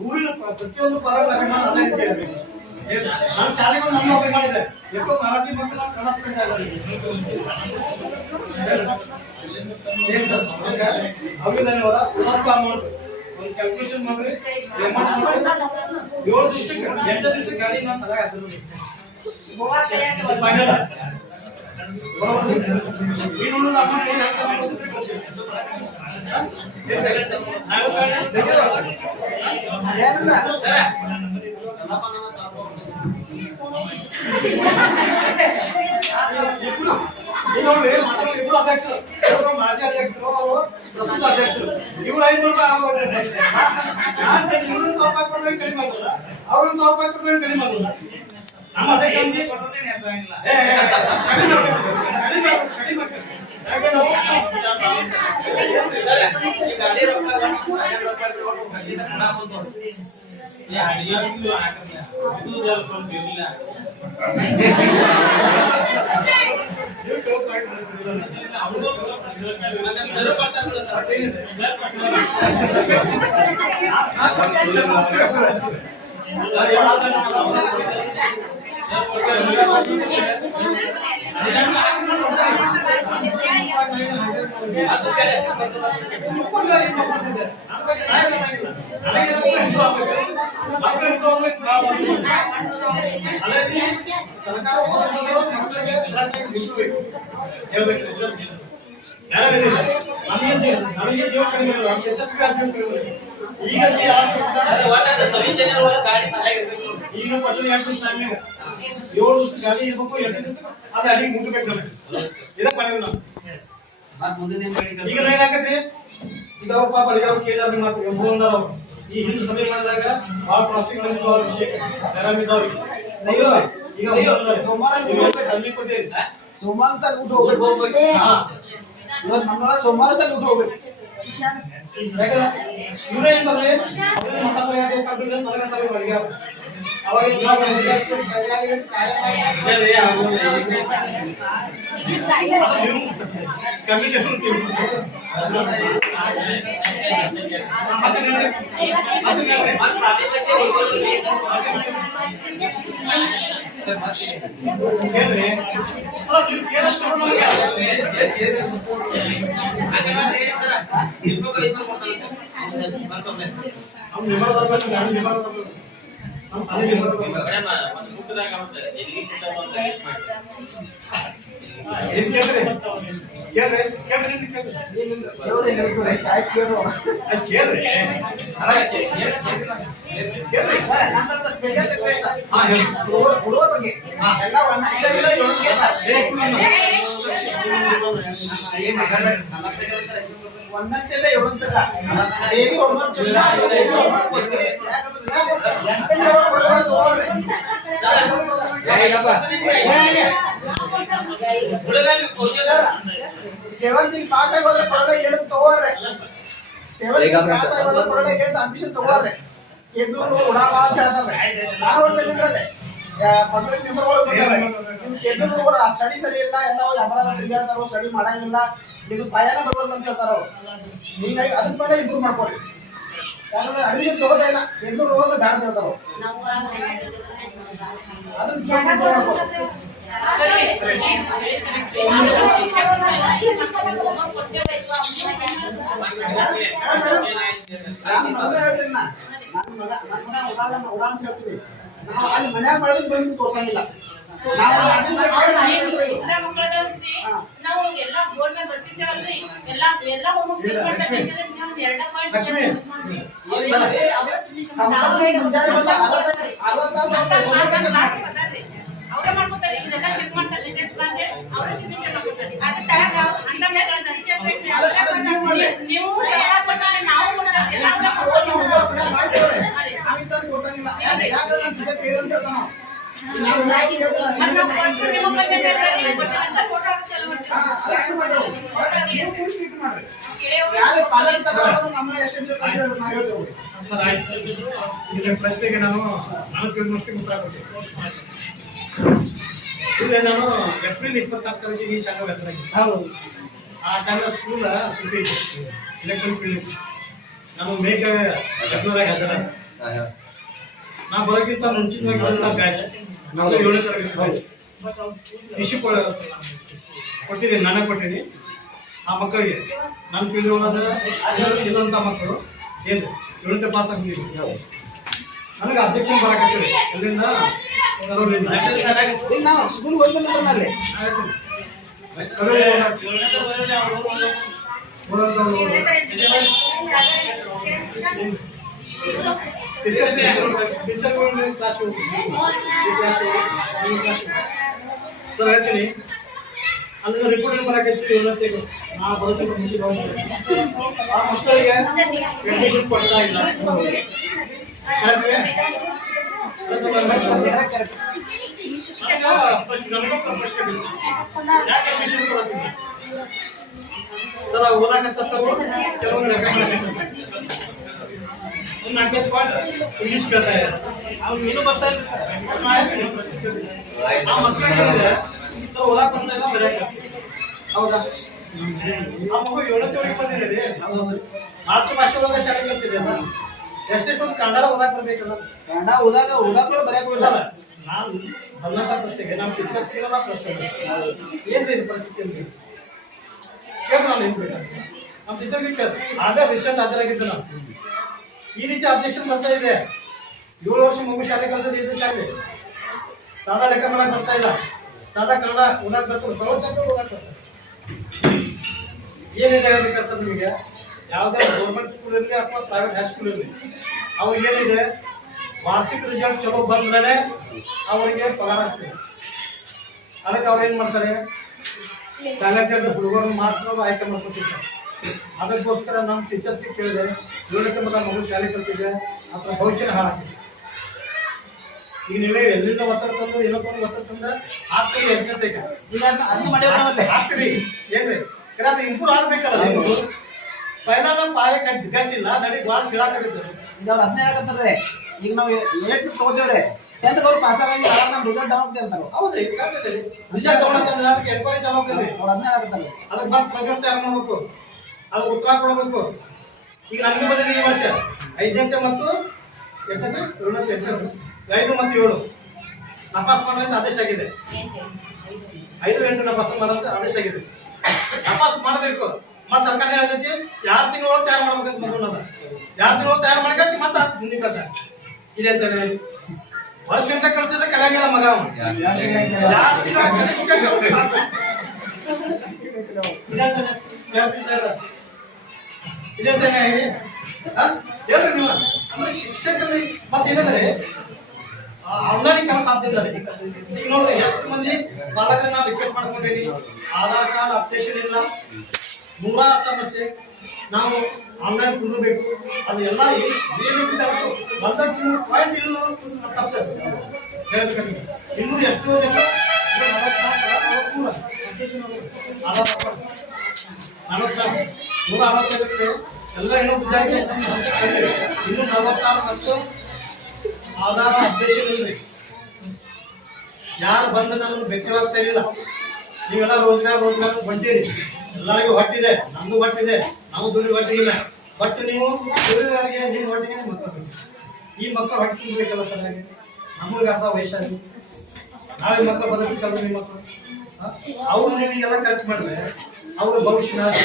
ಊರಿನ ಪ್ರತಿಯೊಂದು ಪರದ ಅಭಿಮಾನ ಅದೇ ರೀತಿ ಇರಬೇಕು. ನನ್ನ ಶಾಲೆಗಳು ನಮ್ಮ ಅಭಿಮಾನ ಇದೆ. ಎಷ್ಟೋ ಮರಾಠಿ ಮಕ್ಕಳು ಕಲಿಸ್ತಾ ಇದ್ದಾರೆ. ಏನ್ ಸರ್ ಅವ್ರಿಗೆ ಧನ್ಯವಾದ. ಅಮೌಂಟ್ ಒಂದು ಕ್ಯಾಲ್ಕುಲೇಷನ್ ಮಾಡ್ರಿ. 7 ದಿವಸಕ್ಕೆ 8 ದಿವಸಕ್ಕೆ ಗಾಡಿ ನಾನು ಸರಿಯಾಗಿ ಹಾಕಿರೋದು ಫೈನಲ್ ಬರೋಬರ್. ಈ ಉಳಿದ ಅಮೌಂಟ್ ಏನು ಇಬ್ರು ಅಧ್ಯಕ್ಷರು, ಮಾಜಿ ಅಧ್ಯಕ್ಷರು, ಪ್ರಸ್ತುತ ಅಧ್ಯಕ್ಷರು, ಇವ್ರು 5 ರೂಪಾಯಿ ಆಗೋದು. ಇವ್ರು 1,000 ರೂಪಾಯಿ ಕೊಟ್ಟರೆ ಕಡಿಮೆ ಆಗೋಲ್ಲ, ಅವ್ರೊಂದು 1,000 ರೂಪಾಯಿ ಕೊಟ್ಟರೆ ಕಡಿಮೆ ಆಗೋಲ್ಲ. ನಮ್ಮ ಅಧ್ಯಕ್ಷ ಮಕ್ಕಳು ಇಟ್ಕೊಂಡು ಅದೇ ರೀತಿ ಸರ್ಕಾರ ಮಕ್ಕಳಿಗೆ ಇರಬೇಕು ಹೇಳ್ಬೇಕು ನಮಗೆ ಜೀವ ಕಡಿಮೆ ಇಲ್ಲ ಈಗ ಈಗ ಪಟ್ಟಣ 7 ಗಾಡಿ ಇರ್ಬೇಕು 8 ಅದು ಅಡಿಗೆ ಮುಟ್ಟಬೇಕು ನಮಗೆ ಇದೇ ಪಡೆಯ ನಾವು ಈಗ ಏನಾಗತ್ರಿ ಈಗ ಅವ್ರ ಪಾಪ ಅಡಿಗೆ ಅವ್ರು ಕೇಳಿದಾರ ಮಾತು ಬಂದಾರ ಅವ್ರು ಈ ಹಿಂದೆ ಸಭೆ ಮಾಡಿದಾಗ ಬಹಳ ಪ್ರಾಸಿಂಗ್ ಬಂದಿದ್ದು ಅವ್ರ ವಿಷಯಕ್ಕೆ ಆರಾಮಿದ್ದವ್ರಿಗೆ ಈಗ ಸೋಮವಾರ ಕಮ್ಮಿ ಕೊಟ್ಟಿರಿ ಸೋಮವಾರ ಸಲ ಊಟ ಹೋಗ್ಬೇಕು ಇವತ್ತು ಮಂಗಳವಾರ ಸೋಮವಾರ ಸಲ ಊಟ ಹೋಗ್ಬೇಕು ಇವರೇ ಅಂತಾರಲ್ಲ ಮಾತಾಡ್ತಾರೆ ಯಾಕೆ ಕಬ್ಬಿಣ ನನಗೆ ಸಭೆ ಅಡಿಗೆ ಅವಾಗ ಸ್ಪೆಷಲ್ ರಿಕ್ವೆಸ್ಟ್ ಹುಡುಗರ ಬಗ್ಗೆ ಎಲ್ಲ ಒಂದಂತೆಲ್ಲ ಏಳಂತಲ್ಲ ಡೈಲಿ ಒಂದೊಂದು ಸೆವೆಂತ್ ಪಾಸ್ ಆಗಿ ಹೋದ್ರೆ ಕೊಡಲ್ಲ ಹೇಳಿದ್ ತಗೋರ್ರೆ ಸೆವೆಂತ್ ಪಾಸ್ ಆಗಿ ಹೋದ್ರೆ ಕೊಡಲ್ಲ ಹೇಳಿದ್ ಅಡ್ಮಿಷನ್ ತಗೋರ್ರೆ ಎದ್ದು ಉಡಾವ ಅಂತ ಹೇಳ್ತಾರೆ ನಾನು ಹೋಗ್ತಿದ್ರಲ್ಲೇ ಪಂಚಾಯತ್ ಮೆಂಬರ್ಗಳು ಬಂದಾರೆ ಎದ್ದು ಹುಡುಗರು ಸ್ಟಡಿ ಸರಿ ಇಲ್ಲ ಎಲ್ಲ ಅಪರಾಧ ತಿರುಗಾಡ್ತಾರೋ ಸ್ಟಡಿ ಮಾಡಂಗಿಲ್ಲ ನೀವು ಭಯನ ಬರೋಲ್ಲ ಅಂತ ಹೇಳ್ತಾರೋ ಹೀಗಾಗಿ ಅದ್ರ ಮೇಲೆ ಇಂಪ್ರೂವ್ ಮಾಡ್ಕೊರಿ ಯಾಕಂದ್ರೆ ಅಡ್ಮಿಷನ್ ತಗೋತಾ ಇಲ್ಲ ಎದ್ದು ಹೋದ್ರೆ ಬ್ಯಾಡ ಅಂತ ಹೇಳ್ತಾರೋ ಅದನ್ನ ಸ್ವಲ್ಪ ಇಂಪ್ರೂವ್ ಮಾಡ್ಕೊ ನಾವು ಅಲ್ಲಿ ಮನ್ಯಾಗ ಮಾಡೋದಕ್ಕೆ ಬಂದು ತೋರ್ಸಂಗಿಲ್ಲ ನಾವು ಎಲ್ಲ ಬೋರ್ಡ್ ಮೇಲೆ ಬರ್ಸಿದ್ದೇವಲ್ರಿ ಎಲ್ಲ ಹೋಮ್ವರ್ಕ್ ಚೆಕ್ ಮಾಡ್ತಾರೆ ಅವರೇ ಮಾಡ್ಕೊತಾರೆ ಇದೆಲ್ಲ ಚೆಕ್ ಮಾಡ್ತಾರೆ ರಿಟರ್ನ್ಸ್ ಬಂದ್ರೆ ಅವರೇ ಸಿಗ್ನೇಚರ್ ಮಾಡ್ಕೊತಾರೆ ಅದು ತಳಗ ನೀವು ಪ್ರಶ್ನೆಗೆ ನಾನು ತಿಳಿದಷ್ಟು ಉತ್ತರ ಕೊಡ್ತೀನಿ. ಇಲ್ಲ ನಾನು ಏಪ್ರಿಲ್ 24 ಈ ಶಾಲೆ ವ್ಯಾಪ್ತಿಯಾಗಿ ಆ ಟೈಮ್ ಸ್ಕೂಲ್ ಸುದ್ದಿ ಇಲೆಕ್ಷನ್ ಫೀಲ್ಡ್ ನಾನು ಮೇಕ ಜಗ್ನೂರಾಗ ಅದರ ನಾ ಬರೋಕ್ಕಿಂತ ಮುಂಚಿತವಾಗಿರುವಂಥ ಬ್ಯಾಚ್ ನಾವು 7ನೇ ತರಗತಿ ವಿಷಯ ಕೊಟ್ಟಿದ್ದೀನಿ ನಾನೇ ಕೊಟ್ಟಿದ್ದೀನಿ ಆ ಮಕ್ಕಳಿಗೆ ನನ್ನ ಫೀಲ್ಡ್ ಒಳಗೆ ಇದಂಥ ಮಕ್ಕಳು ಏನು 7ನೇ ಪಾಸ್ ಆಗಿದ್ದೀವಿ ನನಗೆ ಅಬ್ಜೆಕ್ಷನ್ ಬರಕತ್ತೀವಿ ಅಲ್ಲಿಂದ ನಾವು ಸ್ಕೂಲ್ ಹೋಗಿ ಬಂದ್ರೆ ಸರ್ ಹೇಳ್ತೀನಿ ಅಲ್ಲಿಂದ ರಿಪೋರ್ಟ್ ಬರಕತ್ತೀವಿ ಇವತ್ತಿಗೆ ನಾ ಬರೋದಕ್ಕೆ ಮುಂಚೆ ಆ ಮಕ್ಕಳಿಗೆ ಅಡ್ಮಿಷನ್ ಕೊಡ್ತಾ ಇಲ್ಲ ಇಂಗ್ಲಿಷ್ ಕೇಳ್ತಾ ಇದ್ದಾರೆ ಏನು ಬರ್ತಾ ಇಲ್ಲ ಆ ಮಕ್ಕಳಿಗೆ ಓದಾಕ್ ಬರ್ತಾ ಇಲ್ಲ ಬರೆಯಕ್ಕೆ ಹೌದಾ ಆ ಮಗು 7ನೇ ಬಂದಿದೆ ರೀ ಮಾತೃಭಾಷೆ ಒಳಗೆ ಶಾಲೆ ಕಲ್ತಿದೆ ಎಷ್ಟೆಷ್ಟು ಕನ್ನಡ ಓದಾಕ್ ಬರ್ಬೇಕಲ್ಲ ಕನ್ನಡ ಓದಾಕ ಬರೆಯಕ್ ಹೋಗಿಲ್ಲ ನಾನು ಬಂದಂತ ಪ್ರಶ್ನೆಗೆ ನಮ್ಮ ಟೀಚರ್ಸ್ಗೆಲ್ಲ ಪ್ರಶ್ನೆ ಏನ್ರಿ ಇದು ಪರಿಸ್ಥಿತಿ ಅಂತ ಕೇಳಿ ನಾನು ಏನ್ ಬೇಕಾ ನಮ್ಮ ಟೀಚರ್ಗೆ ಕೇಳಿ ಆಗ ವಿಷಯ ಹಾಜರಾಗಿದ್ದೆ ನಾವು ಈ ರೀತಿ ಅಬ್ಜೆಕ್ಷನ್ ಬರ್ತಾ ಇದೆ 7 ವರ್ಷ ಮಗು ಶಾಲೆ ಕಲಿತದ್ದು ಇದು ಶಾಲೆ. ಸಾದಾ ಲೆಕ್ಕ ಮಾಡಕ್ ಬರ್ತಾ ಇಲ್ಲ, ಸಾದಾ ಕನ್ನಡ ಓದಕ್ ಬರ್ತದೆ, ಸರ್ವಸಾಧಾರಣ ಓದಕ್ ಬರ್ತದೆ. ಏನಿದೆ ಹೇಳ್ಬೇಕಾದ್ರೆ ಸರ್ ನಿಮಗೆ, ಯಾವುದೇ ಗೌರ್ಮೆಂಟ್ ಸ್ಕೂಲ್ ಇರಲಿ ಅಥವಾ ಪ್ರೈವೇಟ್ ಹೈಸ್ಕೂಲ್ ಇರಲಿ, ಅವ್ರಿಗೆ ಏನಿದೆ ವಾರ್ಷಿಕ ರಿಸಲ್ಟ್ ಚಲೋ ಬಂದ್ರೆ ಅವರಿಗೆ ಪಗಾರ ಆಗ್ತದೆ. ಅದಕ್ಕೆ ಅವ್ರು ಏನು ಮಾಡ್ತಾರೆ, ಟ್ಯಾಲೆಂಟೆಡ್ ಹುಡುಗರನ್ನು ಮಾತ್ರ ಆಯ್ಕೆ ಮಾಡ್ಕೊತಿರ್ತಾರೆ. ಅದಕ್ಕೋಸ್ಕರ ನಮ್ಮ ಟೀಚರ್ಸ್ಗೆ ಕೇಳಿದೆ, 7ನೇ ಮಗ ಮಗು ಶಾಲೆ ಕಲ್ತಿದೆ ಅಥವಾ ಭವಿಷ್ಯನ ಹಾಳಾಗ್ತದೆ. ಈಗ ನೀವೇ ಎಲ್ಲಿಂದ ಒತ್ತಡ ತಂದು ಏನಕ್ಕೊಂದು ಒತ್ತಡ ತಂದ ಆಗ್ತದೆ ಎಂಟನೇ ಈಗ ಅದನ್ನ ಮಾಡ್ಯಾವ್ರೆ ಆಗ್ತದೆ ಏನ್ರಿ ಅದು ಇಂಪ್ರೂವ್ ಆಗ್ಬೇಕಲ್ಲ. ನಿಮ್ದು ಪೈಲಾದ ಪಾಯ ಗಟ್ಟಿಲ್ಲ, ನನಗೆ ಭಾಳ ಶಿಳಾಕರಿದ್ದು. ಈಗ ಅವ್ರು ಅದನ್ನೇ ಹೇಳಕತ್ತಾರ್ರಿ. ಈಗ ನಾವು 8th ತಗೋತೇವ್ರಿ, 10th ಅವ್ರು ಪಾಸ್ ಆಗಿ ನಮ್ಮ ರಿಸಲ್ಟ್ ಡೌನ್ ಅಂತ ಅಂತಾರ. ಹೌದ್ರಿ, ರಿಸಲ್ಟ್ ಡೌನ್ ಅಂತಂದ್ರೆ ಅದಕ್ಕೆ ಎನ್ಕ್ವೈರಿ ಚಾಲು ಆಗ್ತದೆ. ಅವ್ರು ಅದನ್ನೇ ಹೇಳಕತ್ತಾರ. ಅದಕ್ಕೆ ಮತ್ತೆ ಪ್ರಜೆಂಟ್ ತಯಾರು ಮಾಡ್ಬೇಕು, ಅದಕ್ಕೆ ಉತ್ತರ ಕೊಡಬೇಕು. ಈಗ ನಮಗೆ ಬಂದಿದೆ ಈ ವರ್ಷ 5ನೇ ಮತ್ತು 8ನೇ 5 ಮತ್ತು 7 ನಪಾಸ್ ಮಾಡೋದ್ರಿಂದ ಆದೇಶ ಆಗಿದೆ. 5, 8 ನಪಾಸ್ ಮಾಡೋದು ಆದೇಶ ಆಗಿದೆ. ನಪಾಸ್ ಮಾಡಬೇಕು. ಮತ್ತೆ ಸರ್ಕಾರ ಹೇಳ್ತೈತಿ 2 ತಿಂಗಳು ತಯಾರು ಮಾಡ್ಬೇಕಂತ ಮಗುನ. 2 ತಿಂಗಳು ತಯಾರು ಮಾಡ್ಕಿ ಮತ್ತೆ ಮುಂದಿನ ಕೆಲಸ ಇದೆ ಅಂತಾನೆ. ವರ್ಷ ಕಲ್ಸಿದ್ರೆ ಕಲಿಯಂಗಿಲ್ಲ ಮಗ ಅವನು. 2 ತಿಂಗಳು ಇದೇ ತಾನೆ ಹೇಳಿ ಹೇಳ್ರಿ ನೀವು. ಅಂದ್ರೆ ಶಿಕ್ಷಕರಲ್ಲಿ ಮತ್ತೇನಂದ್ರೆ ಹೊಂದಾಣಿಕೆ ಸಾಧ್ಯ ಇಲ್ಲ. ಈಗ ನೋಡ್ರಿ ಎಷ್ಟು ಮಂದಿ ಪಾಲಕರನ್ನ ರಿಕ್ವೆಸ್ಟ್ ಮಾಡ್ಕೊಂಡೀನಿ, ಆಧಾರ್ ಕಾರ್ಡ್ ಅಪ್ಡೇಷನ್ ಇಲ್ಲ, 100 ಸಮಸ್ಯೆ, ನಾವು ಆನ್ಲೈನ್ ಕುಂದಿರಬೇಕು, ಅದು ಎಲ್ಲ ಒಂದು ಪಾಯಿಂಟ್ ಇಲ್ಲ ತಪ್ಪದೆ ಹೇಳ್ಬೇಕಂದ್ರೆ. ಇನ್ನೂ ಎಷ್ಟೋ ಜನ 145 ಎಲ್ಲ ಏನೋ ಬುದ್ಧಾಗಿ ಇನ್ನೂ 46 ಮತ್ತು ಆಧಾರ ಅಪ್ಡೇಷನ್ ಇಲ್ರಿ. ಯಾರು ಬಂದು ನಮ್ಮನ್ನು ಬೆಕ್ಕಲಾಗ್ತಾ ಇಲ್ಲ. ನೀವೆಲ್ಲ ರೋಜ್ಗಾರ್ ಬಂದಿರಿ, ಎಲ್ಲರಿಗೂ ಹೊಟ್ಟಿದೆ, ನಮ್ದು ಹೊಟ್ಟಿದೆ, ನಾವು ದುಡ್ಡು ಹೊಟ್ಟಿಗಿಲ್ಲ. ಬಟ್ ನೀವು ದುಡಿದವರಿಗೆ ನಿಮ್ಮ ಹೊಟ್ಟಿಗೆ ಮಕ್ಕಳು, ಈ ಮಕ್ಕಳು ಹೊಟ್ಟೆ ತುಂಬಬೇಕಲ್ಲ ಸರಿಯಾಗಿ. ನಮಗೆ ಅರ್ಧ ವಯಸ್ಸಾಗಿ ನಾಳೆ ಮಕ್ಕಳು ಬದಕಬೇಕಲ್ಲ ನಿಮ್ಮ ಮಕ್ಕಳು. ಅವ್ರು ನೀವು ಈಗೆಲ್ಲ ಖರ್ಚು ಮಾಡಿದ್ರೆ ಅವ್ರ ಭವಿಷ್ಯ ನಾಶ.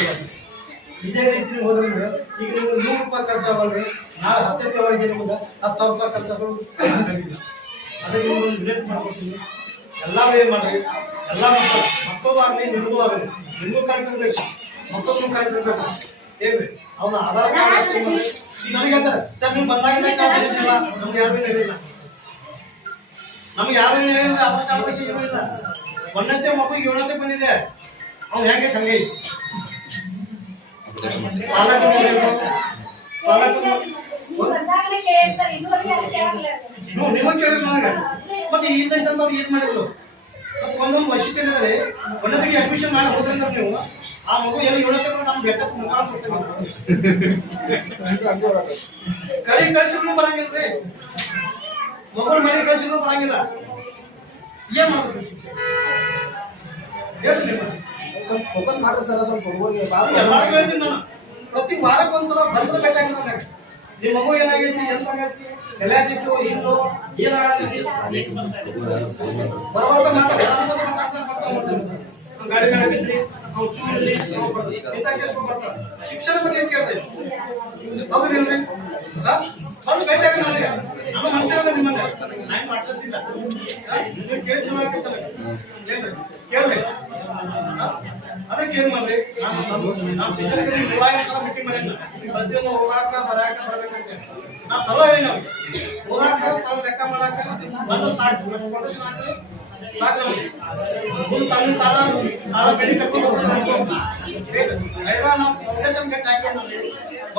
ಇದೇ ರೀತಿ ನೀವು ಹೋದ್ರೆ ಈಗ ನೀವು 100 ರೂಪಾಯಿ ಖರ್ಚಾಗಲ್ರಿ, ನಾಳೆ 10ನೇವರೆಗೆ ನಿಮ್ಗೆ 10,000 ರೂಪಾಯಿ ಖರ್ಚಾದ್ರು ಆಗಿಲ್ಲ. ಅದಕ್ಕೆ ನಿಮ್ಗೆ ವಿಲೇಟ್ ಮಾಡ್ಕೊಡ್ತೀನಿ. ಎಲ್ಲರೂ ಏನು ಮಾಡ್ರಿ, ಎಲ್ಲ ಮಕ್ಕಳು ಆಗಲಿ ನಿಮಗೂ ಆಗಲಿ, ನಿಮಗೂ ಕರೆಕ್ಟ್ ಇರಬೇಕು, ಮಕ್ಕಳು ಕರೆಕ್ಟ್ ಇರಬೇಕು. ಏನ್ರಿ ಅವನ ಆಧಾರ್ ಕಾರ್ಡ್ ಈಗ ನನಗೆ ಹೇಳ್ತಾರೆ ಸರ್ ನೀವು ಬಂದಾಗಿಲ್ಲ ನಮ್ಗೆ ಯಾರು ಹೇಳಿಲ್ಲ, ನಮ್ಗೆ ಯಾರು ಹೇಳಿಲ್ಲ, ಆಧಾರ್ ಕಾರ್ಡ್ ಬಗ್ಗೆ ಏನೂ ಇಲ್ಲ. 1ನೇ ಮಗುವಿಗೆ 7ನೇ ಬಂದಿದೆ, ಅವ್ನು ಹೆಂಗೆ ಹಂಗೆ ನಿಮಗೆ ಕೇಳಿದ್ರು ನನಗೆ. ಮತ್ತೆ ಈತಂತವ್ರು ಏನ್ ಮಾಡಿದ್ರು, ಮತ್ತೆ ಒಂದೊಂದು ವರ್ಷಕ್ಕೆ ಏನಿದ್ರೆ 1ನೇಗೆ ಅಡ್ಮಿಷನ್ ಮಾಡಿ ಹೋದ್ರಂದ್ರೆ ನೀವು ಆ ಮಗು ಎಲ್ಲ 7ನೇ ನಮ್ಗೆ ಬೆಟ್ಟ ಕರಿ ಕಳಿಸಿದ್ರು ಬರಂಗಿಲ್ರಿ, ಮಗುನ ಮನೆ ಕಳಿಸಿದ್ರು ಬರಂಗಿಲ್ಲ. ಏನ್ ಮಾಡ್ಬೇಕು ಹೇಳ್ರಿ ನೀವು ಸ್ವಲ್ಪ ಫೋಕಸ್ ಮಾಡ್ರಿ ಸರ್. ಸ್ವಲ್ಪ ಹುಡುಗರಿಗೆ ಎಲ್ಲರಿಗೂ ಹೇಳ್ತೀನಿ ನಾನು, ಪ್ರತಿ ವಾರಕ್ಕೊಂದ್ಸಲ ಬಂದ್ರೆ ಬೇಕಾಗಿಲ್ಲ ನನಗೆ. ನಿಮ್ಮ ಮಗು ಏನಾಗೈತಿ, ಎಂತ ಆಗೈತಿ, ಎಲ್ಲಾಗಿತ್ತು, ಇಂಟು ಏನಾಗೈತಿ ಬರಬಾರ್ದ ಗಾಡಿ ಮೇಲಾಗಿದ್ರಿ ಅವ್ನು ಚೂರಿದ್ರಿ ಇಂಥ ಕೇಳ್ಕೊಂಡು ಬರ್ತಾರೆ. ಶಿಕ್ಷಣ ಬಗ್ಗೆ ಏನ್ ಕೇಳ್ರಿ, ಹೌದು ನಿಮ್ಗೆ ಬಂದು ಭೇಟಿಯಾಗಿ ನನಗೆ, ನಮ್ಮ ಮನುಷ್ಯರಲ್ಲ ನಿಮ್ಮಲ್ಲಿ, ನಾನು ರಾಕ್ಷಸಿಲ್ಲ. ನೀವು ಕೇಳ್ತಿಲ್ಲ ಏನ್ರಿ ಕೇಳ್ರಿ. ಅದಕ್ಕೆ ಏನ್ ಮಾಡ್ರಿ, ನಮ್ಮ ಟೀಚರ್ಗೆ 150 ಮೀಟಿಂಗ್ ಮಾಡಿ ಪ್ರತಿಯೊಂದು ಹೋಗಾಕ ಬರಾಕ ಬರ್ಬೇಕಂತ ನಾ ಸಲ ಹೇಳಿ ಹೋಗಾಕ ಸ್ವಲ್ಪ ಲೆಕ್ಕ ಮಾಡಾಕ ಬಂದು ಸಾಕು ಫೌಂಡೇಶನ್ ಹಾಕಿ ಸಾಕು. ಮುಂದೆ ತನ್ನ ತಾಳ ಬೆಳಿ ಕರ್ಕೊಂಡು ನಾವು ಫೌಂಡೇಶನ್ ಗಂಟೆ ಹಾಕೊಂಡು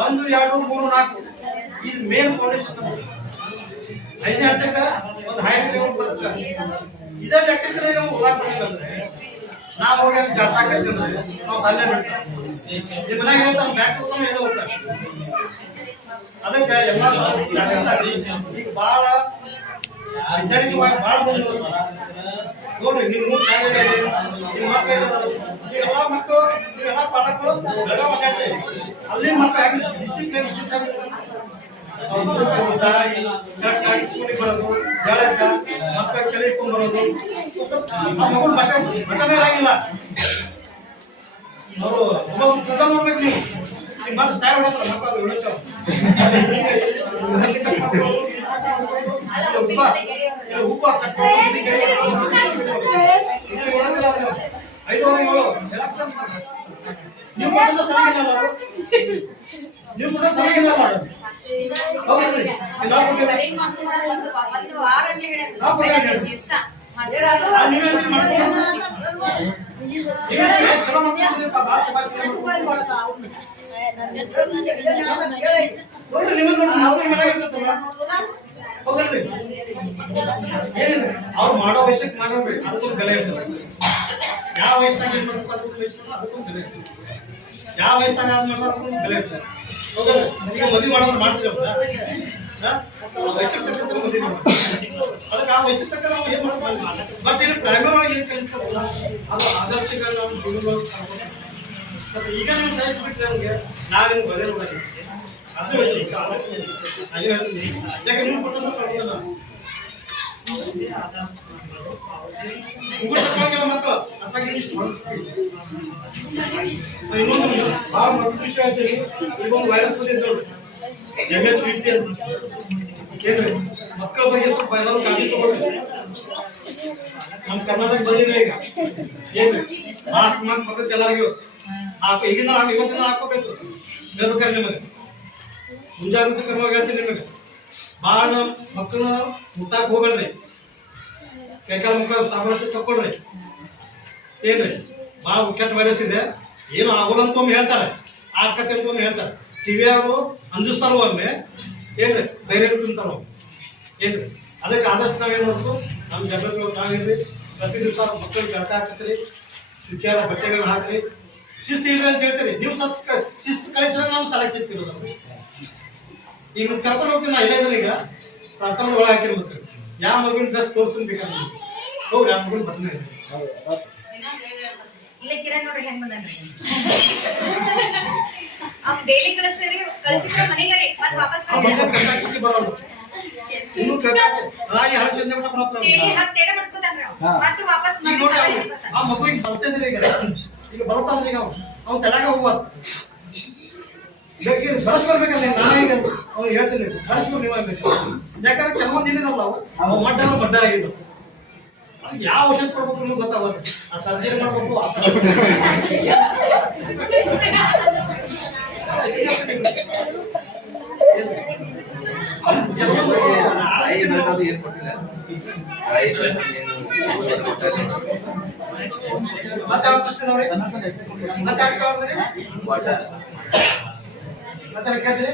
1, 2, 3, 4 ಇದು ಮೇನ್ ಫೌಂಡೇಶನ್. 5ನೇ ಹಂತಕ್ಕೆ ಒಂದು ಹೈಯರ್ ಲೆವೆಲ್ ಬರ್ತದೆ. ಇದೇ ಲೆಕ್ಕದಲ್ಲಿ ನಾವು ಹೋಗಾಕ ಬಂದಿಲ್ಲ ನಾವು ಹೋಗಿ ಜಾಸ್ತಿ ಹಾಕೈತಂದ್ರೆ ನಾವು ಸನ್ನೆ ಬಿಡ್ತಾರೆ. ನಿಮ್ಮ ಮನೆಗೆ ಹೇಳ್ತಾನೆ ಬ್ಯಾಕ್ ಹೋಗ್ತಾನೆ ಎಲ್ಲ ಹೋಗ್ತಾರೆ. ಅದಕ್ಕೆ ಎಲ್ಲ ಈಗ ಭಾಳ ವೈಜ್ಞಾನಿಕವಾಗಿ ಭಾಳ ಬಂದು ನೋಡ್ರಿ ನಿಮ್ಮ ನಿಮ್ಮ ಮಕ್ಕಳು ಈಗ ಎಲ್ಲ ಮಕ್ಕಳು ನೀವೆಲ್ಲ ಪಾಠಗಳು ಬೆಳಗಾವ್ ಆಗೈತೆ. ಅಲ್ಲಿ ಮಕ್ಕಳು ಆಗಿ ಡಿಸ್ಟ್ರಿಕ್ಟ್ ಸ್ಕೂಲಿಗೆ ಬರೋದು, ಜಳಕ ಮಕ್ಕಳ ಕಲಿಕೊಂಡು ಬರೋದು, ಆ ಮಗು ಬಟ್ಟನೇ ಆಗಿಲ್ಲ. ಅವರು ಪೂಜಾ ಮಾಡ್ಬೇಕು. ನೀವು ಮತ್ತೆ ಸ್ಟಾರ್ ಹೊಡೋದ್ರ ಮಕ್ಕಳು ಉಪ್ಪ ಚಟ್ಟ ಐದು ನೀವು ಕೂಡ ಸರಿಗಿಲ್ಲ ನೀವು ಕೂಡ ಸರಿಗಿಲ್ಲ ಹೌದ್ರಿ ಚಲೋ ನೋಡ್ರಿ ನಿಮ್ಮನ್ನ ನೋಡಿ ಮನೆಯಾಗ ಇರ್ತೈತಲ್ಲ ಹೌದಲ್ರಿ ಏನಿದೆ ಅವ್ರು ಮಾಡೋ ವಯಸ್ಸಕ್ಕೆ ಮಾಡಬೇಡಿ ಅದಕ್ಕೊಂದು ಬೆಲೆ ಇರ್ತದೆ ಯಾವ ವಯಸ್ಸಿನಾಗ ಏನ್ ಮಾಡ್ಬೇಕು ಅದಕ್ಕೊಂದು ಬೆಲೆ ಇರ್ತದೆ ಯಾವ ವಯಸ್ಸಿನಾಗ ಆದ್ ಮಾಡ್ಬೇಕು ಅದಕ್ಕೊಂದು ಬೆಲೆ ಇರ್ತದೆ ಹೌದಲ್ಲ ಈಗ ಮದುವೆ ಮಾಡೋದು ಮಾಡ್ತೀವಿ ವಯಸ್ಸಿಗೆ ತಕ್ಕಂತ ಮದುವೆ ಮಾಡ್ತೀವಿ ಅದಕ್ಕೆ ಆ ವಯಸ್ಸಿಗೆ ತಕ್ಕ ನಾವು ಏನ್ ಮಾಡ್ತೀವಿ ಬಟ್ ಇಲ್ಲಿ ಪ್ರೈಮರಿ ಒಳಗೆ ಏನ್ ಕಲಿಸ್ತದಲ್ಲ ಅದು ಆದರ್ಶಗಳ ನಾವು ಗುರುಗಳು ಮತ್ತೆ ಈಗ ನೀವು ಸೈನ್ಸ್ ಬಿಟ್ರೆ ನಮ್ಗೆ ನಾವೇನು ಬರೇ ಹೋಗಿ ಅದು ಯಾಕೆ 100% ಮುಗುಳು ತಗೊಂಡಿಲ್ಲ ಮಕ್ಕಳು ಅದ್ರಾಗ ಇಷ್ಟು ಬಳಸ್ತೀವಿ ಇನ್ನೊಂದು ಭಾಳ ಮಕ್ಕಳು ವಿಷಯ ಹೇಳ್ತೀವಿ ಇದೊಂದು ವೈರಸ್ ಬಂದಿದ್ದು MH50 ಅಂತ ಏನ್ರಿ ಮಕ್ಕಳ ಬಗ್ಗೆ ಸ್ವಲ್ಪ ಎಲ್ಲರೂ ಕಾಳಜಿ ತಗೊಳ್ರಿ ನಮ್ಮ ಕರ್ನಾಟಕ ಬಂದಿದೆ ಈಗ ಏನ್ರಿ ಮಾಸ್ಕ್ ಬರ್ತೈತೆ ಎಲ್ಲರಿಗೂ ಈಗಿಂದ ನಾವು ಇವತ್ತಿನ ಹಾಕೋಬೇಕು ಬೇಕಾದ್ರೆ ನಿಮಗೆ ಮುಂಜಾಗ್ರತೆ ಕ್ರಮವಾಗಿ ಹೇಳ್ತೀನಿ ನಿಮಗೆ ಭಾಳ ಮಕ್ಕಳನ್ನ ಮುಟ್ಟಾಕ್ ಹೋಗ್ಬೇಡ್ರಿ ಕೈಕಾಲ ಮುಖ ಸಾಬಾನು ತಕ್ಕೊಳ್ರಿ ಏನ್ರಿ ಭಾಳ ಕೆಟ್ಟ ವೈರಸ್ ಇದೆ ಏನು ಆಗೋಲ್ಲ ಅಂತ ಒಮ್ಮೆ ಹೇಳ್ತಾರೆ ಆಕತ್ತೆ ಅಂತ ಒಮ್ಮೆ ಹೇಳ್ತಾರೆ ಟಿವಿಯವರು ಅಂಜಿಸ್ತಾರ ಒಮ್ಮೆ ಏನ್ರಿ ಧೈರ್ಯ ತಿಂತಾರ ಏನ್ರಿ ಅದಕ್ಕೆ ಆದಷ್ಟು ನಾವೇನು ಮಾಡ್ಬೇಕು ನಮ್ಮ ಜನಗಳು ನಾವೇನ್ರಿ ಪ್ರತಿ ದಿವಸ ಮಕ್ಕಳಿಗೆ ಗಂಟೆ ಹಾಕ್ತೀರಿ ಶುಚಿಯಾದ ಬಟ್ಟೆಗಳನ್ನ ಹಾಕ್ರಿ ಶಿಸ್ತು ಇಲ್ರಿ ಅಂತ ಹೇಳ್ತೀರಿ ನೀವು ಶಿಸ್ತು ಕಳಿಸಿದ್ರೆ ನಾವು ಸಲಹೆ ಸಿಗ್ತಿರೋದು ಈಗ ಕರ್ಕೊಂಡು ಹೋಗ್ತೀನಿ ನಾ ಇಲ್ಲ ಈಗ ಪ್ರಾರ್ಥನೆ ಒಳಗೆ ಹಾಕಿರ್ಬೇಕು ಯಾವ ಮಗುವಿನ ಡ್ರೆಸ್ ತೋರಿಸ್ತೀನಿ ಬೇಕಾದ್ರೆ ಹೋಗ್ರಿ ಆ ಮಗುವಿನ ಬಟ್ಟೆ ಇಲ್ಲ ಕಿರಣ್ ನೋಡ್ರಿ ಹೆಂಗ್ ಬಂದ್ರಿ ಅವ್ನು ಡೈಲಿ ಕಳಿಸ್ತೀರಿ ಕಳಿಸಿದ್ರೆ ಮನೆಗೆ ರೀ ಮತ್ತೆ ವಾಪಸ್ ಬರೋದು ಇನ್ನು ರಾಯಿ ಹಳೆ ಸಂಜೆ ಮಾತ್ರ ಡೈಲಿ ಹತ್ತು ಎಡೆ ಮಾಡಿಸ್ಕೊತಾನ್ರಿ ಮತ್ತೆ ವಾಪಸ್ ಆ ಮಗುವಿಗೆ ಬರ್ತೇನ್ರಿ ಈಗ ಬರ್ತಾನ್ರಿ ಈಗ ಅವ್ನು ತಲೆಗ ಹೋಗ್ಬಾರ್ದು ಬಳಸ್ಕೊಳ್ಬೇಕಲ್ಲ ನಾನೇ ಈಗ ಅವ್ನು ಹೇಳ್ತೀನಿ ಬಳಸ್ಕೊಂಡು ನೀವು ಆಗ್ಬೇಕು ಯಾಕಂದ್ರೆ ಕೆಲವೊಂದು ಏನಿದಲ್ಲ ಅವು ಮಡ್ಡ ಆಗಿದ್ದು ಅದು ಯಾವ ಔಷಧ ಕೊಡ್ಬೇಕು ನಿಮ್ಗೆ ಗೊತ್ತಾಗೋದು ಆ ಸರ್ಜರಿ ಮಾಡ್ಬೇಕು ಮತ್ತೆ ಪ್ರಶ್ನೆ ಮತ್ತೆ ಕೇಳ್ತೀರಿ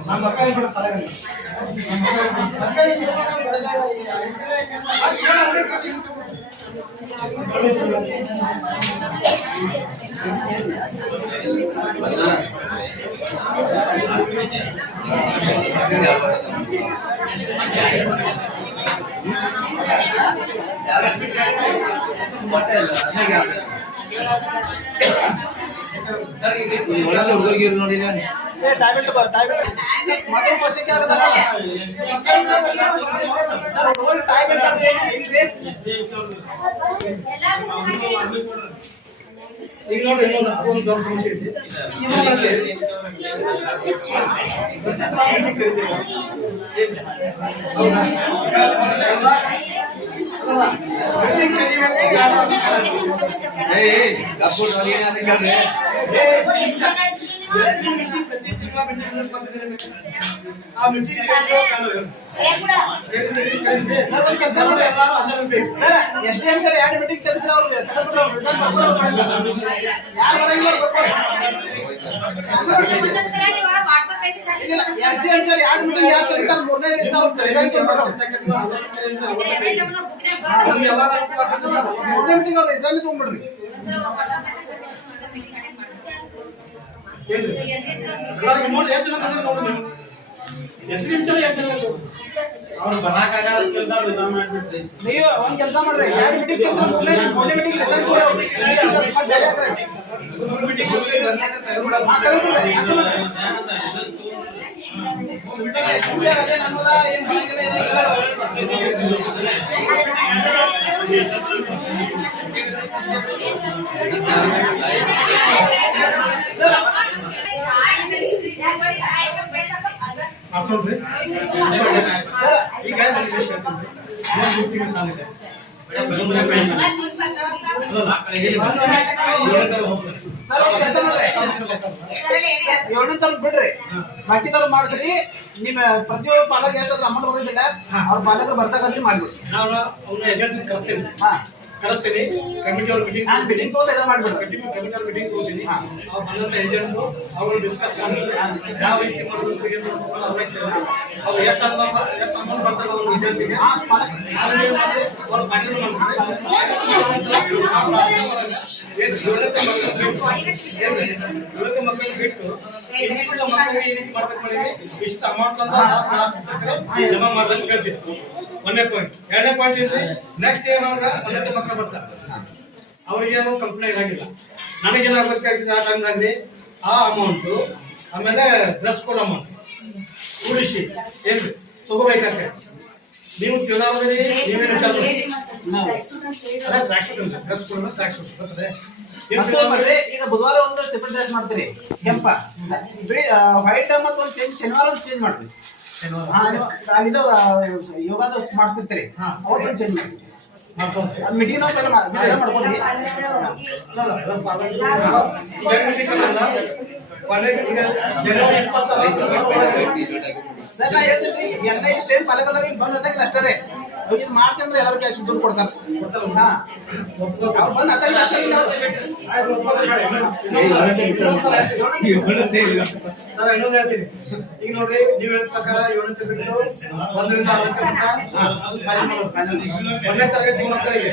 ನಮ್ಮ ಮಕ್ಕಳಿಗೆ ಕೂಡ ಸಲಹೆ ಹುಡುಗಿ ನೋಡಿದ್ರೆ ಈಗ ನೋಡ್ರಿ ಇನ್ನೊಂದು ಅದೊಂದು ದೊಡ್ಡ ಸಮಸ್ಯೆ ಐತಿ ಅವ್ರು ಬರಾಕಾಗಲ್ಲ ನೀವು ಒಂದ್ ಕೆಲಸ ಮಾಡ್ರಿ 2 ಮೀಟಿಂಗ್ ಕೆಲಸ ಮೂರನೇ ಮೀಟಿಂಗ್ ರಿಸಲ್ಟ್ ತಗೊಳ್ಳಿ ಸರ್ ಮಾಡ್ಕೊಂಡ್ರಿ ಸರ್ ಈಗ ನನಗೆ ವಿಷಯ ಹೇಳ್ತೀನಿ. ಏನು 3 ತಿಂಗಳ ಸಾಲ ಇದೆ. ಇನ್ನೊಂದು ಪೆನ್ಷನ್. ಅಲ್ಲಲ್ಲ, ಹೇಳಿ ಸರ್. ಏಳನೇ ಹೋಗ್ತಾರೆ. ಸರ್ ಒಂದ್ ಕೆಲಸ ಮಾಡ್ರಿ 7ನೇ ತಾರೀಕು ಬಿಡ್ರಿ ಬಾಕಿದವ್ರು ಮಾಡಿಸ್ರಿ ನಿಮ್ಮ ಪ್ರತಿಯೊಬ್ಬ ಪಾಲಕ ಎಷ್ಟಾದ್ರೂ ಅಮೌಂಟ್ ಬರೋದಿಲ್ಲ ಅವ್ರ ಪಾಲಕರು ಬರ್ಸಕ್ಕೆ ಮಾಡ್ಬಿಡ್ರಿ ನಾನು ಅವ್ನ ಏಜೆಂಟ್ ಕಳಿಸ್ತೀನಿ ಹಾ ಕಮಿಟಿ ಅವ್ರ ಮೀಟಿಂಗ್ ಕೊಡ್ತೀನಿ ನಿಂತು ಇದ ಮಾಡ್ಬಿಡ್ರಿ ಕಮಿಟಿ ಅವ್ರ ಮೀಟಿಂಗ್ ಕೊಡ್ತೀನಿ ಅವ್ರು ಬಂದಂತ ಏಜೆಂಟ್ ಅವರು ಡಿಸ್ಕಸ್ ಮಾಡಿ ಯಾವ ರೀತಿ ಮಾಡಬೇಕು ಏನು ಮಾಡಬೇಕು ಅವ್ರಿಗೆ ಕೇಳಿ ಅವ್ರು ಎಷ್ಟು ಅಮೌಂಟ್ ಬರ್ತದೆ ಒಂದು ವಿದ್ಯಾರ್ಥಿಗೆ ಅದನ್ನ ಏನು ಮಾಡಿ ಅವ್ರು ಫೈನಲ್ ಮಾಡ್ತಾರೆ ಮಕ್ಕಳಿಗೆ ಬಿಟ್ಟು ಮಕ್ಕಳಿಗೆ ಈ ರೀತಿ ಮಾಡ್ಬೇಕು ಮಾಡಿ ಇಷ್ಟು ಅಮೌಂಟ್ ಅಂತ ಜಮಾ ಮಾಡ್ಬೇಕು ಹೇಳ್ತೀವಿ. 1ನೇ ಪಾಯಿಂಟ್. 2ನೇ ಪಾಯಿಂಟ್ ಏನ್ರಿ ನೆಕ್ಸ್ಟ್ ಏನಂದ್ರೆ ಉನ್ನತ ಮಕ್ಕಳು ಬರ್ತಾರೆ ಅವ್ರಿಗೇನು ಕಲ್ಪನೆ ಇರಂಗಿಲ್ಲ. ನನಗೇನಾಗಬೇಕಾಗ್ತದೆ ಆ ಟೈಮ್ದಾಗ್ರಿ ಆ ಅಮೌಂಟು ಆಮೇಲೆ ಡ್ರೆಸ್ ಕೋಡ್ ಅಮೌಂಟ್ ಕೂಡಿಸಿ ಏನ್ರಿ ತಗೋಬೇಕಾಗ್ತದೆ. ನೀವು ತಿಳಿದವ್ರಿ ನೀವೇನು ವಿಚಾರ ಅದೇ track suit dress code track suit ಬರ್ತದೆ. ಮಾಡ್ರಿ ಈಗ ಬುಧವಾರ ಒಂದು ಸೆಪರೇಟ್ ಡ್ರೆಸ್ ಮಾಡ್ತೀರಿ ಕೆಂಪ ವೈಟ್ ಮತ್ತು ಒಂದು ಚೇಂಜ್ ಶನಿವಾರ ಒಂದು ಚೇಂಜ್ ಮಾಡ್ತೀವಿ. ಅಲ್ಲಿದ್ದು ಯೋಗದ ಮಾಡಿಸ್ತಿರ್ತೀರಿ ಅವತ್ತೊಂದು ಚೇಂಜ್ ಮಾಡ್ತೀವಿ. ಮೀಟಿಂಗ್ ನಾವು ಪೈಲ ಮಾಡ್ಕೊಳ್ಳಿ. ಜನವರಿ 20 ಸರ್ ನಾ ಹೇಳ್ತೀನಿ ಎಲ್ಲ ಇಷ್ಟೇನು ಪಾಲಕದಾರ ಇಲ್ಲಿ ಬಂದಾಗ ಅಷ್ಟೇ ಇದು ಮಾಡ್ತೀನಿ ಅಂದ್ರೆ ಎಲ್ಲರೂ ಕ್ಯಾಶ್ ದುಡ್ಡು ಕೊಡ್ತಾರೆ. ಹಾ ಅವ್ರು ಬಂದು ಅತ್ತಾಗ ಅಷ್ಟೇ ಇಲ್ಲ ಇನ್ನೊಂದು ಹೇಳ್ತೀನಿ. ಈಗ ನೋಡ್ರಿ ನೀವ್ ಹೇಳಿದ ಪ್ರಕಾರ 7ನೇ ಬಿಟ್ಟು 1ರಿಂದ 1ನೇ ತರಗತಿ ಮಕ್ಕಳಿಗೆ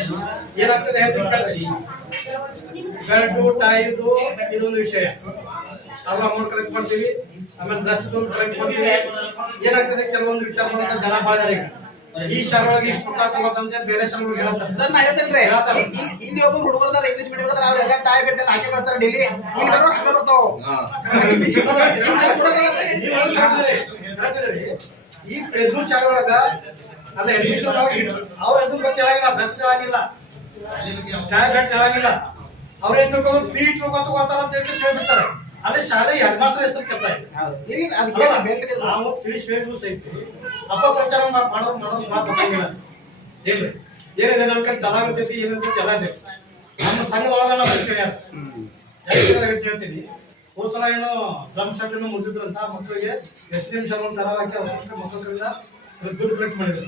ಏನಾಗ್ತದೆ ಹೇಳ್ತೀನಿ. ಬೆಲ್ಟು ಟೈದು ಇದೊಂದು ವಿಷಯ ಅವ್ರ ಅಮೌಂಟ್ ಕಲೆಕ್ಟ್ ಮಾಡ್ತೀವಿ. ಆಮೇಲೆ ಡ್ರೆಸ್ ಕಲೆಕ್ಟ್ ಮಾಡ್ತೀವಿ. ಏನಾಗ್ತದೆ ಕೆಲವೊಂದು ವಿಚಾರ ಬಂದ್ರೆ ಜನ ಬಾಳ ಈಗ ಈ ಶಾಲೆಯೊಳಗೆ ಇಷ್ಟು ಪುಟ್ಟ ತಗೋತಂತೆ ಬೇರೆ ಶಾಲೆಗಳಿಗೆ ಹೇಳ್ತಾರೆ. ಸರ್ ನಾ ಹೇಳ್ತೇನ್ರಿ ಇಲ್ಲಿ ಒಬ್ಬ ಹುಡುಗರದಾರ ಇಂಗ್ಲಿಷ್ ಮೀಡಿಯಂ ಅದಾರ ಅವ್ರೆಲ್ಲ ಟೈ ಬೆಲ್ಟ್ ಹಾಕಿ ಬರ್ತಾರೆ ಡೈಲಿ ಇಲ್ಲಿ ಬರೋರು ಹಂಗ ಬರ್ತಾವ. ಈ ಎದುರು ಶಾಲೆಯೊಳಗ ಅಲ್ಲ ಅಡ್ಮಿಷನ್ ಅವ್ರ ಎದುರು ಗೊತ್ತಿಲ್ಲ ಡ್ರೆಸ್ ಹೇಳಂಗಿಲ್ಲ ಟೈ ಬೆಲ್ಟ್ ಹೇಳಂಗಿಲ್ಲ. ಅವ್ರ ಏನ್ ತಿಳ್ಕೊಂಡು ಪೀಟ್ ತಗೋತಾರ ಅಂತ ಹೇಳಿ ಹೇಳ್ಬಿಡ್ತಾರೆ. ಅಲ್ಲಿ ಶಾಲೆ ಹೆಡ್ ಮಾಸ್ಟರ್ ಹೆಸರು ಕೇಳ್ತಾ ಇದೆ. ನಾವು ತಿಳಿಸಿ ಹೇಳಿದ್ರು ಸಹಿತ ಅಪಪ್ರಚಾರ ಮಾಡೋದು ಮಾತಾಡಂಗಿಲ್ಲ. ಏನ್ರಿ ಏನಿದೆ ನನ್ನ ಕಡೆ ದಲ ಇರ್ತೈತಿ ಏನಿರ್ತೈತಿ ಎಲ್ಲ ಇದೆ. ನಮ್ಮ ಸಂಘದೊಳಗ ನಾವು ಹೇಳ್ತೀನಿ. ಹೋದ ಸಲ ಏನೋ ಡ್ರಮ್ ಸೆಟ್ ಅನ್ನು ಮುಗಿದ್ರಂತ ಮಕ್ಕಳಿಗೆ SDM ಶಾಲೆ ದರ ಹಾಕಿ ಮಕ್ಕಳಿಂದ ದುಡ್ಡು ಕಲೆಕ್ಟ್ ಮಾಡಿದ್ರು.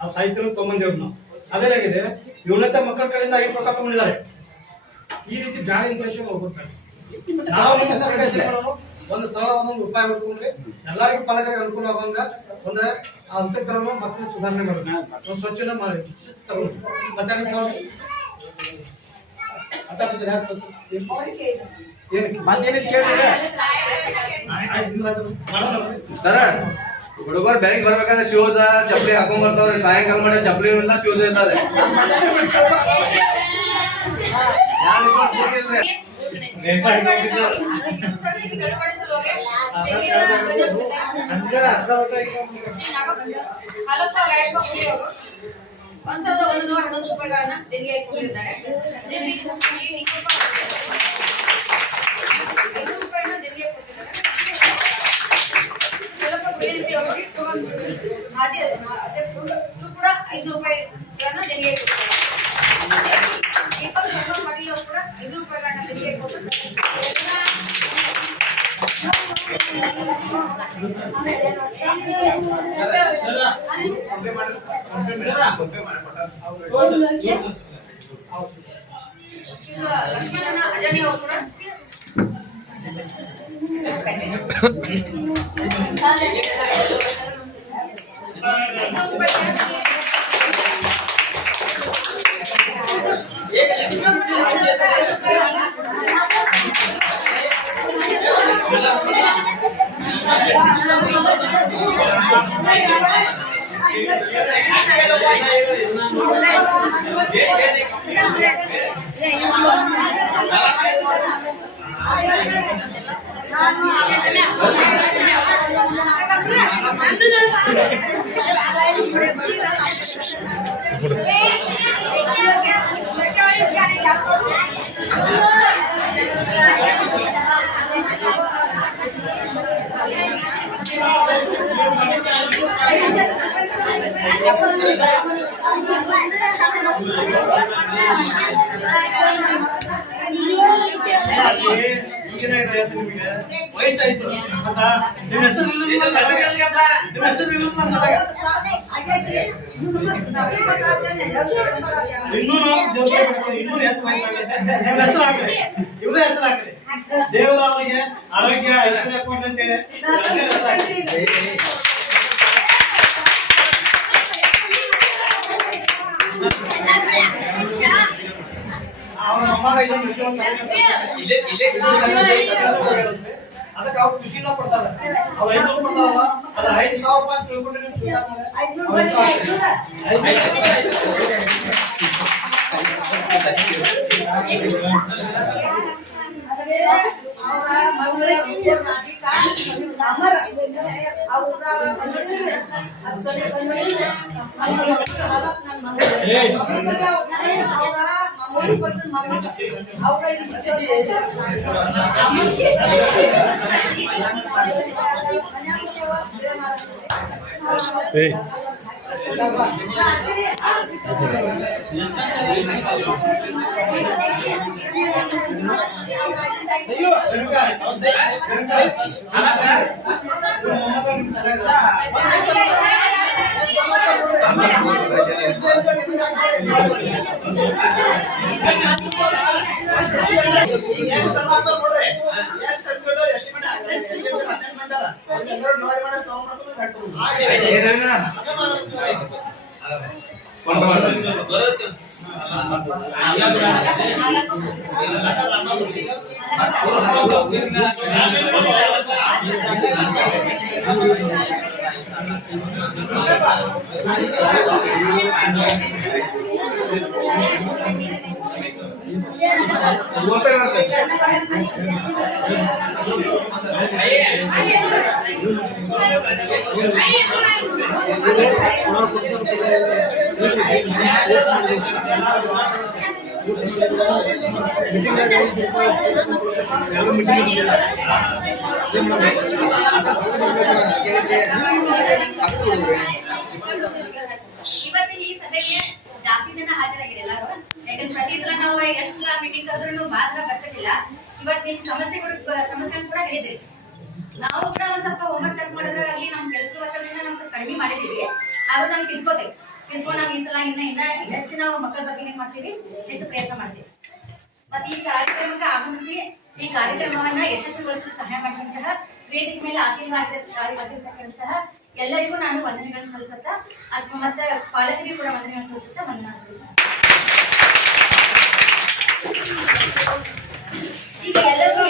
ಆ ಸಾಹಿತ್ಯನೂ ತೊಗೊಂಬಂದೇವ್ರು ನಾವು. ಅದೇನಾಗಿದೆ 7ನೇ ಮಕ್ಕಳ ಕಡೆಯಿಂದ 5 ರೊಕ್ಕ ತಗೊಂಡಿದ್ದಾರೆ. ಈ ರೀತಿ ಬ್ಯಾಡ ಇನ್ಫಾರ್ಮೇಶನ್ ಹೋಗುತ್ತೆ. ನಾವು ಒಂದು ಸರಳವಾದ ಒಂದು ಉಪಾಯ ಮಾಡ್ಕೊಂಡ್ರೆ ಎಲ್ಲರಿಗೂ ಪಾಲಕರಿಗೆ ಅನುಕೂಲ ಆಗುವಂಗ ಒಂದು ಅಂತಃಕ್ರಮ ಮಕ್ಕಳು ಸುಧಾರಣೆ ಮಾಡೋದು ಒಂದು ಸ್ವಚ್ಛನ ಮಾಡಿ ಸರ ಹುಡುಗರು ಬೆಳಗ್ಗೆ ಬರ್ಬೇಕಾದ್ರೆ ಶೂಸ್ ಚಪ್ಪಲಿ ಹಾಕೊಂಡ್ ಬರ್ತಾವ್ರಿ. ಸಾಯಂಕಾಲ ಮಾಡಿ ಚಪ್ಪಲಿ ಇಲ್ಲ ಶೂಸ್ ಇರ್ತಾರೆ. ರೂಪಾಯಿಗಳನ್ನ ದೇಣಿಗೆ ಕೊಟ್ಟಿದ್ದಾರೆ. 5 ರೂಪಾಯಿನ ದೇಣಿಗೆ ಕೊಟ್ಟಿದ್ದಾರೆ. ಸ್ವಲ್ಪ ಬೇರೆ ಹೋಗಿ ತಗೊಂಡ್ಬಿಟ್ಟು ಅದೇ ಕೂಡ 5 ರೂಪಾಯಿಗಳನ್ನ ದೇಣಿಗೆ ಕೊಟ್ಟಿದ್ದಾರೆ. 20 ಮಕ್ಕಳಿಗೆ ಕೂಡ 5 ರೂಪಾಯಿಗಳನ್ನ ದೇಣಿಗೆ ಕೊಟ್ಟು ಲಕ್ಷ್ಮಣನ ಅಜನಿ ಅವರು ಕೂಡ ಈಗಿನ ಹೇಳ್ತೀನಿ ನಿಮಗೆ ವಯಸ್ಸಾಯ್ತು ಆತಾ ನಿಮ್ಮ ಹೆಸರು ನಿಮ್ಮ ಹೆಸರು ಇನ್ನೂ ನಾವು ದೇವ್ರಿಗೆ ಬಿಡ್ತೀವಿ, ಇನ್ನೂ ಹೆಚ್ಚು ವಯಸ್ಸಾಗುತ್ತೆ. ನಿಮ್ಮ ಹೆಸರು ಹಾಕ್ರಿ, ಇವ್ರೇ ಹೆಸರು ಹಾಕ್ರಿ. ದೇವರು ಅವರಿಗೆ ಆರೋಗ್ಯ ಐಶ್ವರ್ಯ ಕೊಡ್ಲಿ ಅಂತ ಹೇಳಿ ಅವ್ರ ಅಮ್ಮಾಗ ಅದಕ್ಕೆ ಅವ್ರು ಖುಷಿನ ಪಡ್ತಾರೆ. ಅವ್ರು 500 ಕೊಡ್ತಾರಲ್ಲ ಅದ 5,000 ರೂಪಾಯಿ ತಿಳ್ಕೊಂಡು ನೀವು ಪೂಜಾ ಇವತ್ತಿನ ಈ ಸಭೆಗೆ ಜಾಸ್ತಿ ಜನ ಹಾಜರಾಗಿರಲ್ಲ. ಯಾಕಂದ್ರೆ ಪ್ರತಿ ಸಲ ನಾವು ಎಷ್ಟು ಮೀಟಿಂಗ್ ಕರೆದ್ರೂ ಮಾತ್ರ ಬರ್ತಿರ್ಲಿಲ್ಲ. ಇವತ್ತು ನಿಮ್ ಸಮಸ್ಯೆ ಕೂಡ ಹೇಳಿದ್ರಿ. ನಾವು ಕೂಡ ಒಂದ್ ಸ್ವಲ್ಪ ಹೋಮ್ವರ್ಕ್ ಚೆಕ್ ಮಾಡೋದ್ರಾಗಲಿ ನಮ್ಮ ಕೆಲಸದ ಒತ್ತಡದಿಂದ ನಾವು ಸ್ವಲ್ಪ ಕಡಿಮೆ ಮಾಡಿದೀವಿ. ಆದ್ರೂ ನಾವು ತಿಳ್ಕೊತೇವೆ. ತಿಳ್ಕೊಂಡು ನಾವು ಈ ಸಲ ಇನ್ನ ಹೆಚ್ಚು ನಾವು ಮಕ್ಕಳ ಬಗ್ಗೆ ಏನ್ ಮಾಡ್ತೀವಿ, ಹೆಚ್ಚು ಪ್ರಯತ್ನ ಮಾಡ್ತೀವಿ. ಮತ್ತೆ ಈ ಕಾರ್ಯಕ್ರಮಕ್ಕೆ ಆಗಮಿಸಿ ಈ ಕಾರ್ಯಕ್ರಮವನ್ನ ಯಶಸ್ವಿಗೊಳಿಸಲು ಸಹಾಯ ಮಾಡಿದಂತಹ ವೇದಿಕೆ ಮೇಲೆ ಆಶೀರ್ವಾದಿರ್ತಕ್ಕಂತಹ ಎಲ್ಲರಿಗೂ ನಾನು ವಂದನೆಗಳನ್ನು ಸಲ್ಲಿಸುತ್ತಾ ಮತ್ತೆ ಪಾಲಕರಿಗೂ ಕೂಡ ವಂದನೆಗಳನ್ನು ಸಲ್ಲಿಸುತ್ತಾ ವಂದನಾಗ್ತೀನಿ. ಈಗ ಎಲ್ಲರಿಗೂ